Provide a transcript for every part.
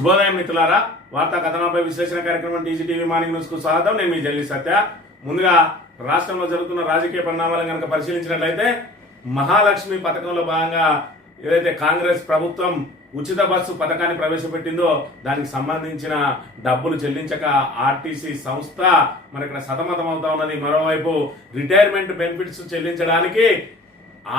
శుభోదయం మిత్రులారా, వార్తా కథనంపై విశ్లేషణ కార్యక్రమం టీజీటీవీ మార్నింగ్ న్యూస్ కు స్వాగతం. నేను మీ జల్లి సత్య. ముందుగా రాష్ట్రంలో జరుగుతున్న రాజకీయ పరిణామాలను కనుక పరిశీలించినట్లయితే మహాలక్ష్మి పథకంలో భాగంగా ఏదైతే కాంగ్రెస్ ప్రభుత్వం ఉచిత బస్సు పథకాన్ని ప్రవేశపెట్టిందో దానికి సంబంధించిన డబ్బులు చెల్లించక ఆర్టీసీ సంస్థ మరి ఇక్కడ సతమతం అవుతా ఉన్నది. మరోవైపు రిటైర్మెంట్ బెనిఫిట్స్ చెల్లించడానికి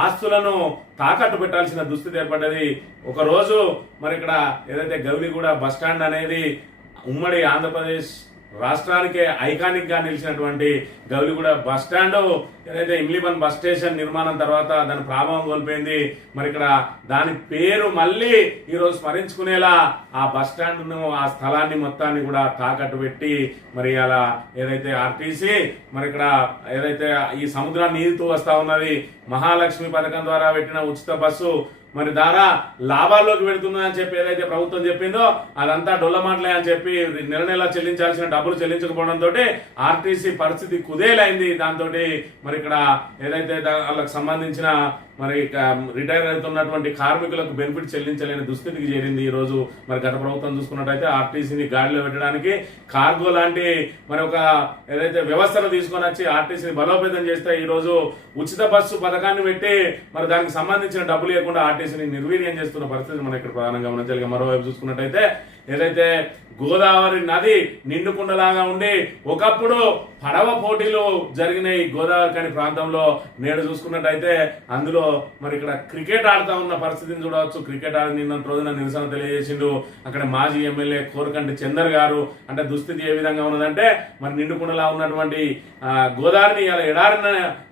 ఆస్తులను తాకట్టు పెట్టాల్సిన దుస్థితి ఏర్పడ్డది. ఒకరోజు మరి ఇక్కడ ఏదైతే గౌలిగూడ బస్టాండ్ అనేది ఉమ్మడి ఆంధ్రప్రదేశ్ రాష్ట్రానికే ఐకానిక్ గా నిలిచినటువంటి గౌలిగూడ బస్ స్టాండ్ ఏదైతే ఇమ్లీబన్ బస్ స్టేషన్ నిర్మాణం తర్వాత దాని ప్రాభావం కోల్పోయింది. మరి ఇక్కడ దాని పేరు మళ్ళీ ఈరోజు స్మరించుకునేలా ఆ బస్ స్టాండ్ ను ఆ స్థలాన్ని మొత్తాన్ని కూడా తాకట్టు పెట్టి మరి అలా ఏదైతే ఆర్టీసీ మరి ఇక్కడ ఏదైతే ఈ సముద్రాన్ని ఈదుతూ వస్తా ఉన్నది. మహాలక్ష్మి పథకం ద్వారా పెట్టిన ఉచిత బస్సు మరి ద్వారా లాభాల్లోకి పెడుతుందని చెప్పి ఏదైతే ప్రభుత్వం చెప్పిందో అదంతా డొల్లమాటలే అని చెప్పి నెల నెల చెల్లించాల్సిన డబ్బులు చెల్లించకపోవడంతో ఆర్టీసీ పరిస్థితి కుదేలైంది. దాంతో మరి ఇక్కడ ఏదైతే వాళ్ళకి సంబంధించిన మరి రిటైర్ అవుతున్నటువంటి కార్మికులకు బెనిఫిట్ చెల్లించలేని దుస్థితికి చేరింది. ఈ రోజు మరి గత ప్రభుత్వం చూసుకున్నట్టయితే ఆర్టీసీని గాడిలో పెట్టడానికి కార్గో లాంటి మరి ఒక ఏదైతే వ్యవస్థను తీసుకొని వచ్చి ఆర్టీసీని బలోపేతం చేస్తే ఈ రోజు ఉచిత బస్సు పథకాన్ని పెట్టి మరి దానికి సంబంధించిన డబ్బులు లేకుండా ఆర్టీసీని నిర్వీర్యం చేస్తున్న పరిస్థితి మనం ఇక్కడ ప్రధానంగా గమనించాలి. మరోవైపు చూసుకున్నట్టయితే ఏదైతే గోదావరి నది నిండుకుండలాగా ఉండి ఒకప్పుడు పడవ పోటీలు జరిగినాయి గోదావరి కని ప్రాంతంలో, నేడు చూసుకున్నట్టయితే అందులో మరి ఇక్కడ క్రికెట్ ఆడుతా ఉన్న పరిస్థితిని చూడవచ్చు. క్రికెట్ ఆడి నిన్న రోజున నిరసన తెలియజేసిండు అక్కడ మాజీ ఎమ్మెల్యే కోరకంటి చందర్ గారు. అంటే దుస్థితి ఏ విధంగా ఉన్నదంటే మరి నిండుకుండలా ఉన్నటువంటి గోదావరిని ఇలా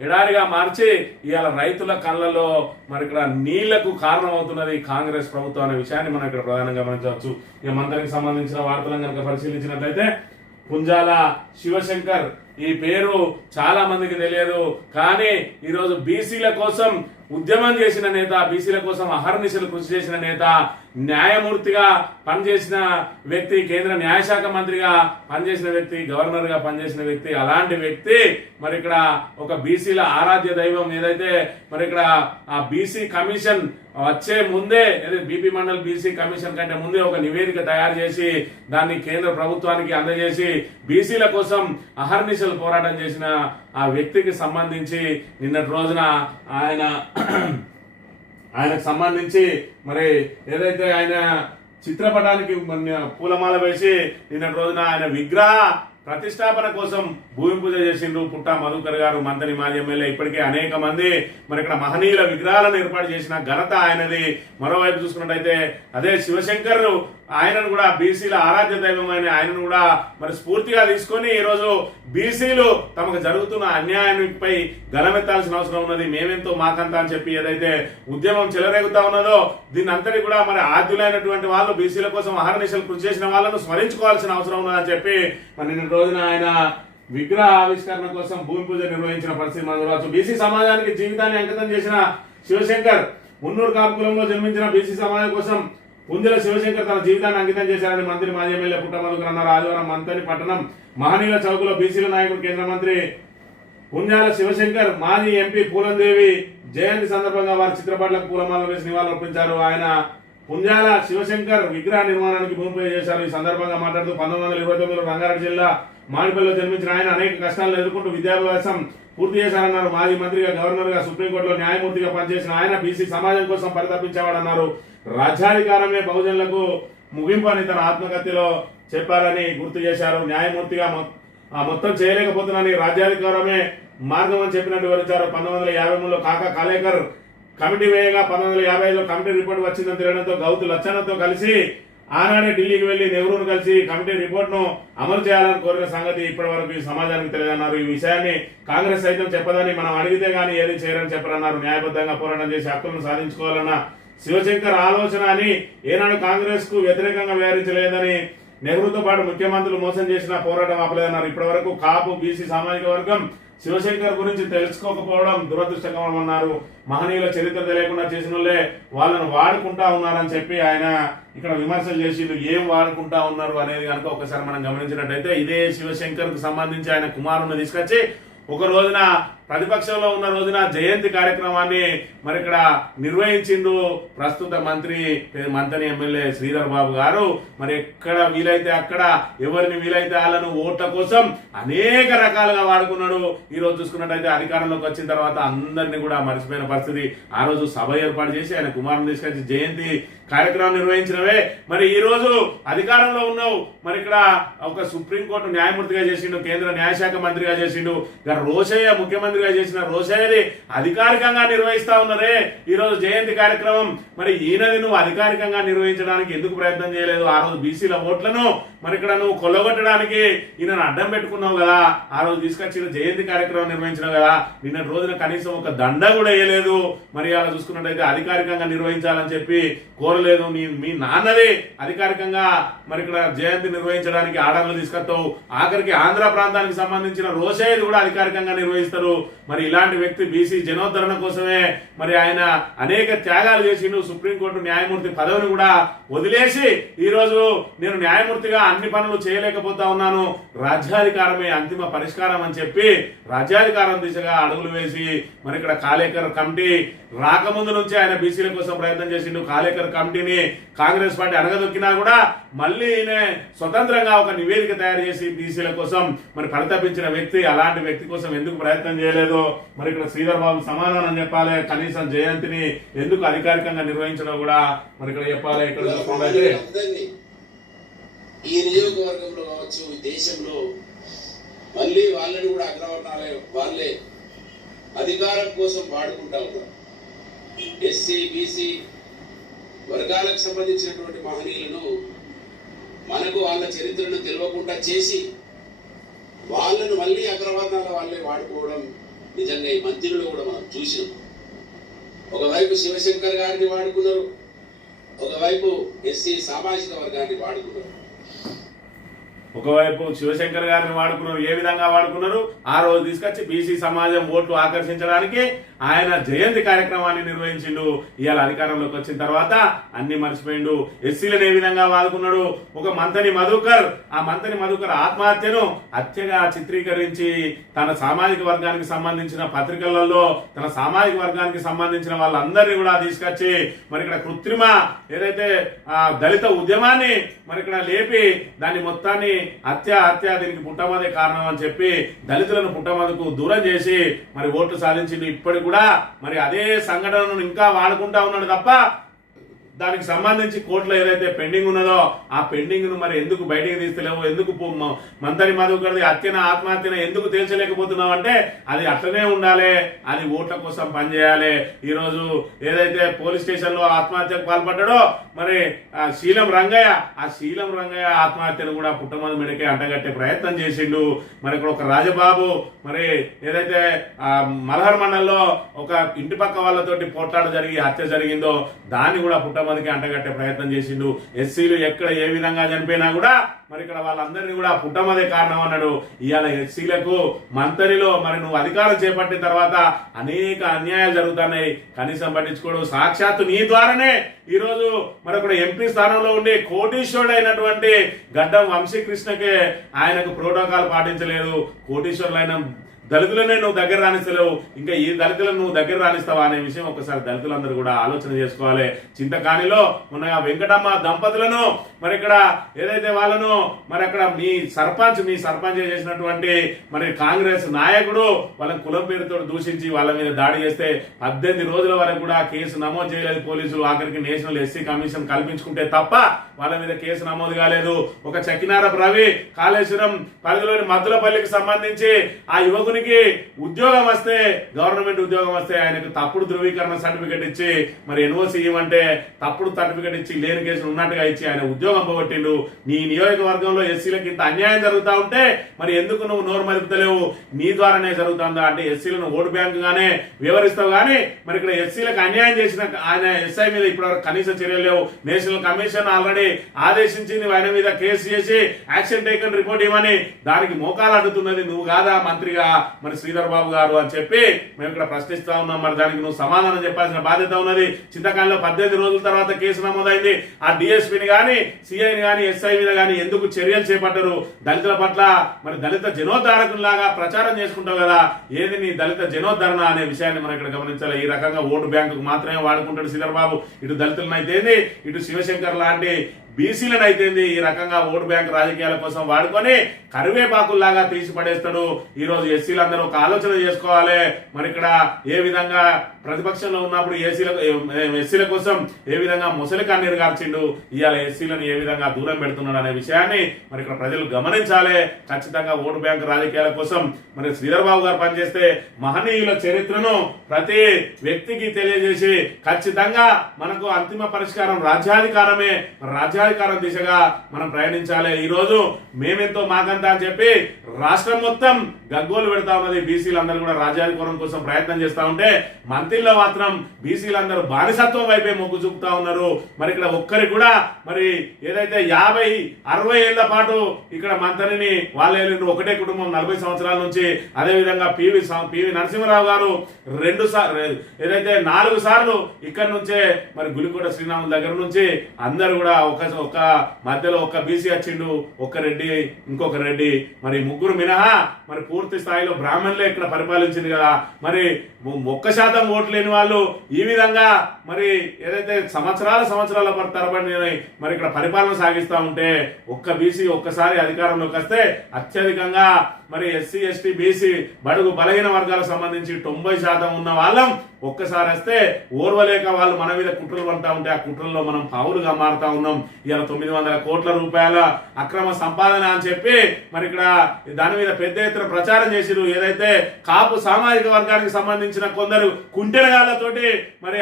ఎడారిగా మార్చి ఇవాళ రైతుల కళ్ళలో మరి ఇక్కడ నీళ్లకు కారణం అవుతున్నది కాంగ్రెస్ ప్రభుత్వం అనే విషయాన్ని మనం ఇక్కడ ప్రధానంగా గమనించవచ్చు. ఇక మంత్రికి సంబంధించిన వార్తలను కనుక పరిశీలించినట్లయితే పుంజాల శివశంకర్ ఈ పేరు చాలా మందికి తెలియదు, కానీ ఈరోజు బీసీల కోసం ఉద్యమం చేసిన నేత, బీసీల కోసం అహర్నిశలు కృషి చేసిన నేత, న్యాయమూర్తిగా పనిచేసిన వ్యక్తి, కేంద్ర న్యాయశాఖ మంత్రిగా పనిచేసిన వ్యక్తి, గవర్నర్ గా పనిచేసిన వ్యక్తి. అలాంటి వ్యక్తి మరి ఇక్కడ ఒక బీసీల ఆరాధ్య దైవం ఏదైతే మరి ఇక్కడ ఆ బీసీ కమిషన్ వచ్చే ముందే బీపీ మండల్ బీసీ కమిషన్ కంటే ముందే ఒక నివేదిక తయారు చేసి దాన్ని కేంద్ర ప్రభుత్వానికి అందజేసి బీసీల కోసం అహర్నిశలు పోరాటం చేసిన ఆ వ్యక్తికి సంబంధించి నిన్నటి రోజున ఆయనకు సంబంధించి మరి ఏదైతే ఆయన చిత్రపటానికి పూలమాల వేసి నిన్నటి రోజున ఆయన విగ్రహ ప్రతిష్టాపన కోసం భూమి పూజ చేసిండ్రు పుట్టా మధుకర్ గారు, మంత్రి మాజీ ఎమ్మెల్యే. ఇప్పటికే అనేక మంది మరి ఇక్కడ మహనీయుల విగ్రహాలను ఏర్పాటు చేసిన ఘనత ఆయనది. మరోవైపు చూసుకున్నట్టయితే అదే శివశంకర్ ఆయనను కూడా బీసీల ఆరాధ్య దైవం అయిన ఆయనను కూడా మరి స్ఫూర్తిగా తీసుకొని ఈరోజు బీసీలు తమకు జరుగుతున్న అన్యాయానిపై గలమెత్తాల్సిన అవసరం ఉన్నది. మేమెంతో మాకంతా అని చెప్పి ఏదైతే ఉద్యమం చెలరేగుతా ఉన్నదో దీన్ని అంతటి కూడా మరి ఆద్యులైనటువంటి వాళ్ళు బీసీల కోసం అహర్నిశలు కృషి చేసిన వాళ్ళను స్మరించుకోవాల్సిన అవసరం ఉన్నదని చెప్పి మరి నిన్న రోజున ఆయన విగ్రహ ఆవిష్కరణ కోసం భూమి పూజ నిర్వహించిన పరిస్థితి మనం చూడవచ్చు. బీసీ సమాజానికి జీవితాన్ని అంకితం చేసిన శివశంకర్ మున్నూరు కాపు కులంలో జన్మించిన బీసీ సమాజం కోసం పుంజల శివశంకర్ తన జీవితాన్ని అంకితం చేశారని మంత్రి మాజీ ఎమ్మెల్యే పుట్ట మధుకర్ అన్నారు. ఆదివారం మంతని పట్టణం మహనీయుల చౌకులో బీసీల నాయకుడు కేంద్ర మంత్రి పుంజాల శివశంకర్ మాజీ ఎంపీ పూలందేవి జయంతి సందర్భంగా వారి చిత్రపటాలకు పూలమాలలు వేసి నివాళులర్పించారు. ఆయన పుంజాల శివశంకర్ విగ్రహ నిర్మాణానికి భూమి పూజ చేశారు. ఈ సందర్భంగా మాట్లాడుతూ 1929లో రంగారెడ్డి జిల్లా మాడిపల్లిలో జన్మించిన ఆయన అనేక కష్టాలను ఎదుర్కొంటూ విద్యాభ్యాసం పూర్తి చేశారన్నారు. మాజీ మంత్రిగా, గవర్నర్ గా, సుప్రీంకోర్టులో న్యాయమూర్తిగా పనిచేసిన ఆయన బీసీ సమాజం కోసం పరితపించేవాడన్నారు. రాజ్యాధికారమే బహుజనులకు ముగింపు అని తన ఆత్మకథలో చెప్పారని గుర్తు చేశారు. న్యాయమూర్తిగా మొత్తం చేయలేకపోతున్నానని రాజ్యాధికారమే మార్గం అని చెప్పినట్టు వివరించారు. 1953లో కాకా కాలేకర్ కమిటీ వేయగా 1955లో కమిటీ రిపోర్ట్ వచ్చిందని తెలియడంతో గౌతు లచ్చన్నతో కలిసి ఆనాడే ఢిల్లీకి వెళ్లి నెహ్రూను కలిసి కమిటీ రిపోర్ట్ ను అమలు చేయాలని కోరిన సంగతి ఇప్పటి వరకు ఈ సమాజానికి తెలియదన్నారు. ఈ విషయాన్ని కాంగ్రెస్ సైతం చెప్పదని, మనం అడిగితే గానీ ఏది చేయరని చెప్పరన్నారు. న్యాయబద్ధంగా పోరాటం చేసి హక్కులను సాధించుకోవాలన్న శివశంకర్ ఆలోచన అని ఏనాడు కాంగ్రెస్ కు వ్యతిరేకంగా వ్యవహరించలేదని, నెహ్రూతో పాటు ముఖ్యమంత్రులు మోసం చేసిన పోరాటం ఆపలేదన్నారు. ఇప్పటి వరకు కాపు బీసీ సామాజిక వర్గం శివశంకర్ గురించి తెలుసుకోకపోవడం దురదృష్టకరమన్నారు. మహనీయుల చరిత్ర తెలియకుండా చేసిన వాళ్ళను వాడుకుంటా ఉన్నారని చెప్పి ఆయన ఇక్కడ విమర్శలు చేసి ఏం వాడుకుంటా ఉన్నారు అనేది కనుక ఒకసారి మనం గమనించినట్టయితే ఇదే శివశంకర్ కు సంబంధించి ఆయన కుమారుని తీసుకొచ్చి ఒక రోజున ప్రతిపక్షంలో ఉన్న రోజున జయంతి కార్యక్రమాన్ని మరి ఇక్కడ నిర్వహించిండు ప్రస్తుత మంత్రి ఎమ్మెల్యే శ్రీధర్ బాబు గారు. మరి ఎక్కడ వీలైతే అక్కడ ఎవరిని వీలైతే వాళ్ళను ఓట్ల కోసం అనేక రకాలుగా వాడుకున్నాడు. ఈ రోజు చూసుకున్నట్టయితే అధికారంలోకి వచ్చిన తర్వాత అందరినీ కూడా మర్చిపోయిన పరిస్థితి. ఆ రోజు సభ ఏర్పాటు చేసి ఆయన కుమారుని తీసుకొచ్చి జయంతి కార్యక్రమం నిర్వహించినవే. మరి ఈ రోజు అధికారంలో ఉన్నావు, మరి ఇక్కడ ఒక సుప్రీంకోర్టు న్యాయమూర్తిగా చేసిండు, కేంద్ర న్యాయశాఖ మంత్రిగా చేసిండు, రోషయ్య ముఖ్యమంత్రిగా చేసిన రోషయ్యది అధికారికంగా నిర్వహిస్తా ఉన్నారే ఈ రోజు జయంతి కార్యక్రమం. మరి ఈయనది నువ్వు అధికారికంగా నిర్వహించడానికి ఎందుకు ప్రయత్నం చేయలేదు? ఆ రోజు బీసీల ఓట్లను మరి ఇక్కడ నువ్వు కొల్లగొట్టడానికి ఈయనను అడ్డం పెట్టుకున్నావు కదా. ఆ రోజు తీసుకొచ్చిన జయంతి కార్యక్రమం నిర్వహించినావు కదా. నిన్న రోజున కనీసం ఒక దండ కూడా వేయలేదు. మరి అలా చూసుకున్నట్టయితే అధికారికంగా నిర్వహించాలని చెప్పి కోరలేదు. మీ నాన్నది అధికారికంగా మరి ఇక్కడ జయంతి నిర్వహించడానికి ఆర్డర్లు తీసుకొస్తావు. ఆఖరికి ఆంధ్ర ప్రాంతానికి సంబంధించిన రోషయ్యది కూడా అధికారికంగా నిర్వహిస్తారు. మరి ఇలాంటి వ్యక్తి బీసీ జనోద్ధరణ కోసమే మరి ఆయన అనేక త్యాగాలు చేసిండు. సుప్రీంకోర్టు న్యాయమూర్తి పదవిని కూడా వదిలేసి ఈ రోజు నేను న్యాయమూర్తిగా అన్ని పనులు చేయలేకపోతా ఉన్నాను, రాజ్యాధికారమే అంతిమ పరిష్కారం అని చెప్పి రాజ్యాధికారం దిశగా అడుగులు వేసి మరి ఇక్కడ కాలేకర్ కమిటీ రాకముందు నుంచి ఆయన బీసీల కోసం ప్రయత్నం చేసిండు. కాలేకర్ కమిటీని కాంగ్రెస్ పార్టీ అడగదొక్కినా కూడా మళ్ళీ ఈయన స్వతంత్రంగా ఒక నివేదిక తయారు చేసి బీసీల కోసం మరి పరితపించిన వ్యక్తి. అలాంటి వ్యక్తి కోసం ఎందుకు ప్రయత్నం చేయలేదు? మరి ఇక్కడ శ్రీధర్ బాబు సమాధానం చెప్పాలి. కనీసం జయంతిని ఎందుకు అధికారికంగా నిర్వహించడం కూడా మరి ఇక్కడ చెప్పాలి. ఇక్కడ ఈ నియోజకవర్గంలో కావచ్చు, ఈ దేశంలో మళ్ళీ వాళ్ళని కూడా అగ్రవర్ణాలే వాళ్ళే అధికారం కోసం వాడుకుంటా ఉన్నారు. ఎస్సీ బీసీ వర్గాలకు సంబంధించినటువంటి మహనీయులను మనకు వాళ్ళ చరిత్రను తెలియకుండా చేసి వాళ్ళను మళ్ళీ అగ్రవర్ణాల వాళ్ళే వాడుకోవడం నిజంగా ఈ మంత్రులు కూడా మనం చూసినాం. ఒకవైపు శివశంకర్ గారిని వాడుకున్నారు, ఒకవైపు ఎస్సీ సామాజిక వర్గాన్ని వాడుకున్నారు. ఒకవైపు శివశంకర్ గారిని వాడుకున్నారు. ఏ విధంగా వాడుకున్నారు? ఆ రోజు తీసుకొచ్చి బీసీ సమాజం ఓట్లు ఆకర్షించడానికి ఆయన జయంతి కార్యక్రమాన్ని నిర్వహించిండు. ఇవాళ అధికారంలోకి వచ్చిన తర్వాత అన్ని మర్చిపోయిండు. ఎస్సీలను ఏ విధంగా వాడుకున్నాడు? ఒక మంత్రి మధుకర్, ఆ మంత్రి మధుకర్ ఆత్మహత్యను హత్యగా చిత్రీకరించి తన సామాజిక వర్గానికి సంబంధించిన పత్రికలలో తన సామాజిక వర్గానికి సంబంధించిన వాళ్ళందరినీ కూడా తీసుకొచ్చి మరి ఇక్కడ కృత్రిమ ఏదైతే దళిత ఉద్యమాన్ని మరి ఇక్కడ లేపి దాన్ని మొత్తాన్ని హత్య దీనికి పుట్టమదే కారణం అని చెప్పి దళితులను పుట్టమదకు దూరం చేసి మరి ఓట్లు సాధించింది. ఇప్పటికి కూడా మరి అదే సంఘటనను ఇంకా వాడుకుంటా ఉన్నాడు తప్ప దానికి సంబంధించి కోర్టులో ఏదైతే పెండింగ్ ఉన్నదో ఆ పెండింగ్ ను మరి ఎందుకు బయటికి తీస్తలేవు? ఎందుకు మంత్రి మధుకర్ది ఆత్మహత్యను ఎందుకు తేల్చలేకపోతున్నావు అంటే అది అట్లనే ఉండాలి, అది ఓట్ల కోసం పనిచేయాలి. ఈ రోజు ఏదైతే పోలీస్ స్టేషన్ లో ఆత్మహత్యకు పాల్పడ్డాడో మరి శీలం రంగయ్య ఆత్మహత్యను కూడా పుట్టమది మెడకే అంటగట్టే ప్రయత్నం చేసిండు. మరి ఇక్కడ ఒక రాజబాబు మరి ఏదైతే మల్హర్ మండల్లో ఒక ఇంటి పక్క వాళ్ళతోటి పోట్లాట జరిగి హత్య జరిగిందో దాన్ని కూడా పుట్టమదికి అంటగట్టే ప్రయత్నం చేసిండు. ఎస్సీలు ఎక్కడ ఏ విధంగా చనిపోయినా కూడా మరి ఇక్కడ వాళ్ళందరినీ కూడా పుట్టమదే కారణం అన్నాడు. ఇవాళ ఎస్సీలకు మంత్రిలో మరి నువ్వు అధికారం చేపట్టిన తర్వాత అనేక అన్యాయాలు జరుగుతున్నాయి, కనీసం పట్టించుకోడు. సాక్షాత్తు నీ ద్వారానే ఈ రోజు మరొక ఎంపీ స్థానంలో ఉండి కోటీశ్వరుడు అయినటువంటి గడ్డం వంశీకృష్ణకే ఆయనకు ప్రోటోకాల్ పాటించలేదు. కోటీశ్వరులైన దళితులనే నువ్వు దగ్గర రాణిస్తలేవు, ఇంకా ఈ దళితులను నువ్వు దగ్గర రాణిస్తావా అనే విషయం ఒకసారి దళితులందరూ కూడా ఆలోచన చేసుకోవాలి. చింతకానిలో ఉన్న వెంకటమ్మ దంపతులను మరి ఇక్కడ ఏదైతే వాళ్ళను మరి అక్కడ మీ సర్పంచ్ చేసినటువంటి మరి కాంగ్రెస్ నాయకుడు వాళ్ళని కులం పేరుతో దూషించి వాళ్ళ మీద దాడి చేస్తే 18 రోజుల వరకు కూడా కేసు నమోదు చేయలేదు పోలీసులు. ఆఖరికి నేషనల్ ఎస్సీ కమిషన్ కల్పించుకుంటే తప్ప వాళ్ళ మీద కేసు నమోదు కాలేదు. ఒక చకినారపు రవి కాళేశ్వరం పరిధిలోని మద్దులపల్లికి సంబంధించి ఆ యువకుని ఉద్యోగం వస్తే గవర్నమెంట్ ఉద్యోగం వస్తే ఆయనకు తప్పుడు ధృవీకరణ సర్టిఫికెట్ ఇచ్చి మరి ఎన్ఓసి ఇవ్వమంటే తప్పుడు సర్టిఫికెట్ ఇచ్చి లేని కేసులు ఉన్నట్టుగా ఇచ్చి ఆయన ఉద్యోగం పోగొట్టిండు. నీ నియోజకవర్గంలో ఎస్సీలకు ఇంత అన్యాయం జరుగుతా ఉంటే మరి ఎందుకు నువ్వు నోరు మలుపుతలేవు? నీ ద్వారానే జరుగుతుందా అంటే ఎస్సీలను ఓటు బ్యాంకు గానే వివరిస్తావు గానీ మరి ఇక్కడ ఎస్సీలకు అన్యాయం చేసిన ఆయన ఎస్ఐ మీద ఇప్పటివరకు కనీస చర్యలు లేవు. నేషనల్ కమిషన్ ఆల్రెడీ ఆదేశించింది ఆయన మీద కేసు చేసి యాక్షన్ టేకన్ రిపోర్ట్ ఇవ్వని. దానికి మోకాలు అడ్డుతున్నది నువ్వు కాదా మంత్రిగా? మరి శ్రీధర్ బాబు గారు అని చెప్పి మేము ఇక్కడ ప్రశ్నిస్తా ఉన్నాం. మరి దానికి నువ్వు సమాధానం చెప్పాల్సిన బాధ్యత ఉన్నది. చింతకాలంలో 18 రోజుల తర్వాత కేసు నమోదైంది. ఆ డిఎస్పీని కానీ సిఐని కానీ ఎస్ఐ మీద కానీ ఎందుకు చర్యలు చేపట్టరు? దళితుల పట్ల మరి దళిత జనోద్ధారకులాగా ప్రచారం చేసుకుంటావు కదా, ఏది నీ దళిత జనోద్ధరణ అనే విషయాన్ని మనం ఇక్కడ గమనించాలి. ఈ రకంగా ఓటు బ్యాంకుకు మాత్రమే వాడుకుంటాడు శ్రీధర్ బాబు. ఇటు దళితులను అయితేంది, ఇటు శివశంకర్ లాంటి బీసీలను అయితేంది ఈ రకంగా ఓటు బ్యాంక్ రాజకీయాల కోసం వాడుకొని కరివేపాకుల్లాగా తీసి పడేస్తాడు. ఈ రోజు ఎస్సీలందరూ ఒక ఆలోచన చేసుకోవాలి. మరి ఇక్కడ ఏ విధంగా ప్రతిపక్షంలో ఉన్నప్పుడు ఎస్సీల కోసం ఏ విధంగా ముసలి కన్నీరు కార్చిండు, ఇవాళ ఎస్సీలను ఏ విధంగా దూరం పెడుతున్నాడు అనే విషయాన్ని మరి ఇక్కడ ప్రజలు గమనించాలి. ఖచ్చితంగా ఓటు బ్యాంక్ రాజకీయాల కోసం మరి శ్రీధర్ బాబు గారు పనిచేస్తే మహనీయుల చరిత్రను ప్రతి వ్యక్తికి తెలియజేసి ఖచ్చితంగా మనకు అంతిమ పరిష్కారం రాజ్యాధికారమే. రాజ్యాధికారం దిశగా మనం ప్రయాణించాలి. ఈ రోజు మేమెంతో మాకంతా అని చెప్పి రాష్ట్రం మొత్తం గగ్గోలు పెడతా ఉన్నది. బీసీలందరూ కూడా రాజ్యాధికారం కోసం ప్రయత్నం చేస్తా ఉంటే మంత్రిలో మాత్రం బీసీలందరూ బానిసత్వం వైపే మొగ్గు చూపుతా ఉన్నారు. మరి ఇక్కడ ఒక్కరికి కూడా మరి ఏదైతే 50-60 ఏళ్ల పాటు ఇక్కడ మంత్రిని వాళ్ళే ఒకటే కుటుంబం 40 సంవత్సరాల నుంచి, అదే విధంగా పివి నరసింహరావు గారు 4 సార్లు ఇక్కడ నుంచే మరి గులికోట శ్రీరాముల దగ్గర నుంచి అందరు కూడా ఒక మధ్యలో ఒక బీసీ వచ్చిండు, ఒక రెడ్డి, ఇంకొక రెడ్డి, మరి ముగ్గురు మినహా మరి పూర్తి స్థాయిలో బ్రాహ్మణులే ఇక్కడ పరిపాలించింది కదా. మరి 1% ఓట్లు లేని వాళ్ళు ఈ విధంగా మరి ఏదైతే సంవత్సరాల తరబడి మరి ఇక్కడ పరిపాలన సాగిస్తా ఉంటే ఒక్క బీసీ ఒక్కసారి అధికారంలోకి వస్తే అత్యధికంగా మరి ఎస్సీ ఎస్టీ బీసీ బడుగు బలహీన వర్గాలకు సంబంధించి 90% ఉన్న వాళ్ళం ఒక్కసారి వస్తే ఓర్వలేక వాళ్ళు మన మీద కుట్రలు పంటా ఉంటే ఆ కుట్రల్లో మనం పావులుగా మారుతా ఉన్నాం. ఇవాళ 900 కోట్ల రూపాయల అక్రమ సంపాదన అని చెప్పి మరి ఇక్కడ దాని మీద పెద్ద ఎత్తున ప్రచారం చేసిరు. ఏదైతే కాపు సామాజిక వర్గానికి సంబంధించిన కొందరు కుంటెలగాళ్లతోటి మరి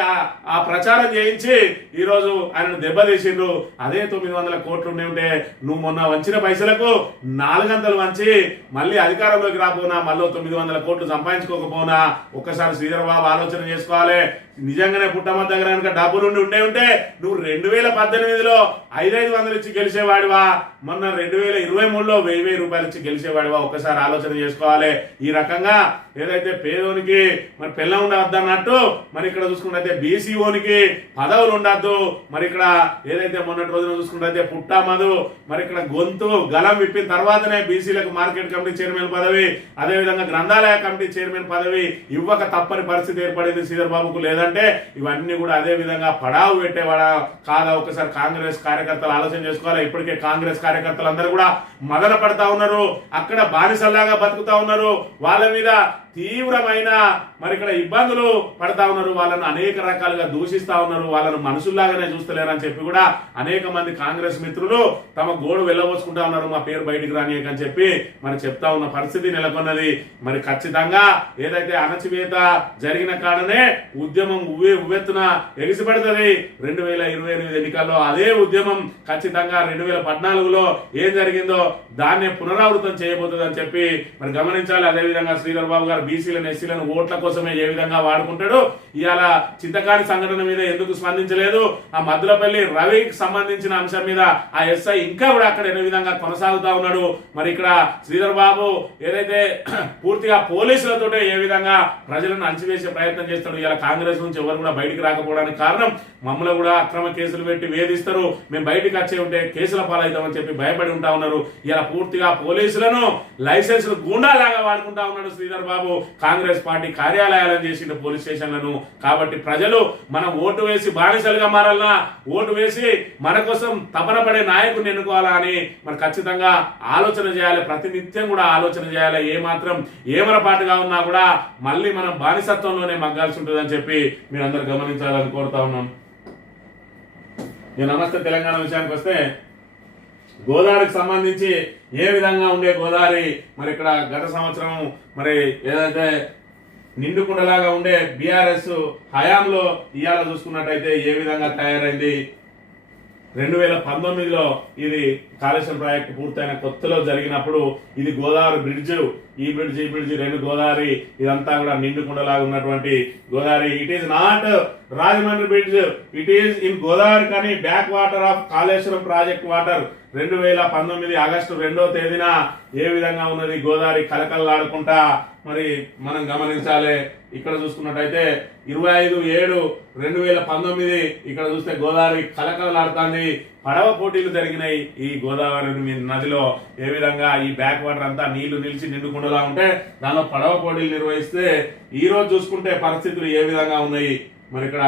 ఆ ప్రచారం చేయించి ఈ రోజు ఆయనను దెబ్బతీసిండ్రు. అదే 900 కోట్లు ఉంటే నువ్వు మొన్న వంచిన పైసలకు 400 వంచి మళ్ళీ అధికారంలోకి రాపోనా, మళ్ళీ 900 కోట్లు సంపాదించుకోకపోనా, ఒక్కసారి శ్రీధర్ బాబు ఆలోచన చేసుకోవాలి. నిజంగానే పుట్టమ్మ దగ్గర కనుక డబ్బులు ఉంటే నువ్వు 2018లో 500 ఇచ్చి గెలిచేవాడివా, మొన్న 2023లో 1000 రూపాయలు ఇచ్చి గెలిచేవాడివా? ఒక్కసారి ఆలోచన చేసుకోవాలి. ఈ రకంగా ఏదైతే పేదోనికి మరి పెళ్ళం ఉండవద్దు అన్నట్టు మరి ఇక్కడ చూసుకుంటే బీసీఓనికి పదవులు ఉండద్దు. మరి ఇక్కడ ఏదైతే మొన్నటి రోజున చూసుకుంటే పుట్టమ్మదు మరి ఇక్కడ గొంతు గలం విప్పిన తర్వాతనే బీసీలకు మార్కెట్ కమిటీ చైర్మన్ పదవి, అదేవిధంగా గ్రంథాలయ కమిటీ చైర్మన్ పదవి ఇవ్వక తప్పని పరిస్థితి ఏర్పడింది శ్రీధర్ బాబుకు. లేదంటే ఇవన్నీ కూడా అదే విధంగా పడావు పెట్టేవాడా కాదా? ఒకసారి కాంగ్రెస్ కార్యకర్తలు ఆలోచన చేసుకోవాలి. ఇప్పటికే కాంగ్రెస్ కార్యకర్తలు అందరూ కూడా మదన పడతా ఉన్నారు, అక్కడ బానిసల్లాగా బతుకుతా ఉన్నారు, వాళ్ళ మీద తీవ్రమైన మరి ఇక్కడ ఇబ్బందులు పడతా ఉన్నారు, వాళ్ళను అనేక రకాలుగా దూషిస్తా ఉన్నారు, వాళ్ళను మనుషుల్లాగానే చూస్తలేరని చెప్పి కూడా అనేక మంది కాంగ్రెస్ మిత్రులు తమ గోడు వెళ్ళబోసుకుంటా ఉన్నారు. మా పేరు బయటికి రానియకని చెప్పి మరి చెప్తా ఉన్న పరిస్థితి నెలకొన్నది. మరి ఖచ్చితంగా ఏదైతే అణచివేత జరిగిన కాడనే ఉద్యమం ఉవ్వెత్తున ఎగిసిపడుతుంది. 2028 ఎన్నికల్లో అదే ఉద్యమం ఖచ్చితంగా 2014లో ఏం జరిగిందో దాన్నే పునరావృతం చేయబోతుంది అని చెప్పి మరి గమనించాలి. అదేవిధంగా శ్రీధర్ బాబు గారు బీసీలను ఎస్సీలను ఓట్ల కోసమే ఏ విధంగా వాడుకుంటాడు, ఇవాళ చింతకాని సంఘటన మీద ఎందుకు స్పందించలేదు, ఆ మద్దులపల్లి రవికి సంబంధించిన అంశం మీద ఆ ఎస్ఐ ఇంకా కూడా అక్కడ ఏ విధంగా కొనసాగుతా ఉన్నాడు. మరి ఇక్కడ శ్రీధర్ బాబు ఏదైతే పూర్తిగా పోలీసులతో ఏ విధంగా ప్రజలను అణచివేసే ప్రయత్నం చేస్తాడు. ఇలా కాంగ్రెస్ నుంచి ఎవరు కూడా బయటికి రాకపోవడానికి కారణం మమ్మల్ని కూడా అక్రమ కేసులు పెట్టి వేధిస్తారు, మేము బయటికి వచ్చే ఉంటే కేసుల పాలవుతామని చెప్పి భయపడి ఉంటా ఉన్నారు. ఇలా పూర్తిగా పోలీసులను లైసెన్స్ గూండాలాగా వాడుకుంటా ఉన్నాడు శ్రీధర్ బాబు. కాంగ్రెస్ పార్టీ కార్యాలయాలను చేసిండు పోలీస్ స్టేషన్లను. కాబట్టి ప్రజలు మనం ఓటు వేసి బానిసలుగా మారాలన్నా, ఓటు వేసి మన కోసం తపన పడే నాయకుడిని ఎన్నుకోవాలా అని మరి ఖచ్చితంగా ఆలోచన చేయాలి. ప్రతినిత్యం కూడా ఆలోచన చేయాలి. ఏమాత్రం ఏమరపాటుగా ఉన్నా కూడా మళ్ళీ మనం బానిసత్వంలోనే మగ్గాల్సి ఉంటుందని చెప్పి మీరందరూ గమనించాలని కోరుతా ఉన్నాం. నమస్తే తెలంగాణ విషయానికి వస్తే గోదావరికి సంబంధించి ఏ విధంగా ఉండే గోదావరి మరి ఇక్కడ గత సంవత్సరం మరి ఏదైతే నిండుకుండలాగా ఉండే బీఆర్ఎస్ హయాంలో ఇవాళ చూసుకున్నట్టయితే ఏ విధంగా తయారైంది. 2019లో ఇది కాళేశ్వరం ప్రాజెక్టు పూర్తయిన కొత్తలో జరిగినప్పుడు ఇది గోదావరి బ్రిడ్జ్, ఈ బ్రిడ్జ్ 2 గోదావరి, ఇదంతా కూడా నిండుకుండలాగా ఉన్నటువంటి Godavari. It is not Rajahmundry bridge, it is in Godavari కానీ back water of Kaleshwaram project water. 2019 August 2వ తేదీన ఏ విధంగా ఉన్నది గోదావరి కలకల్లాడుకుంటా మరి మనం గమనించాలి. ఇక్కడ చూసుకున్నట్టయితే 25/7/2019 ఇక్కడ చూస్తే గోదావరి కలకలలాడుతుంది. పడవ పోటీలు జరిగినాయి ఈ గోదావరి నదిలో. ఏ విధంగా ఈ బ్యాక్ వాటర్ అంతా నీళ్లు నిలిచి నిండుకుండలా ఉంటే దానిలో పడవ పోటీలు నిర్వహిస్తే ఈ రోజు చూసుకుంటే పరిస్థితులు ఏ విధంగా ఉన్నాయి. మరి ఇక్కడ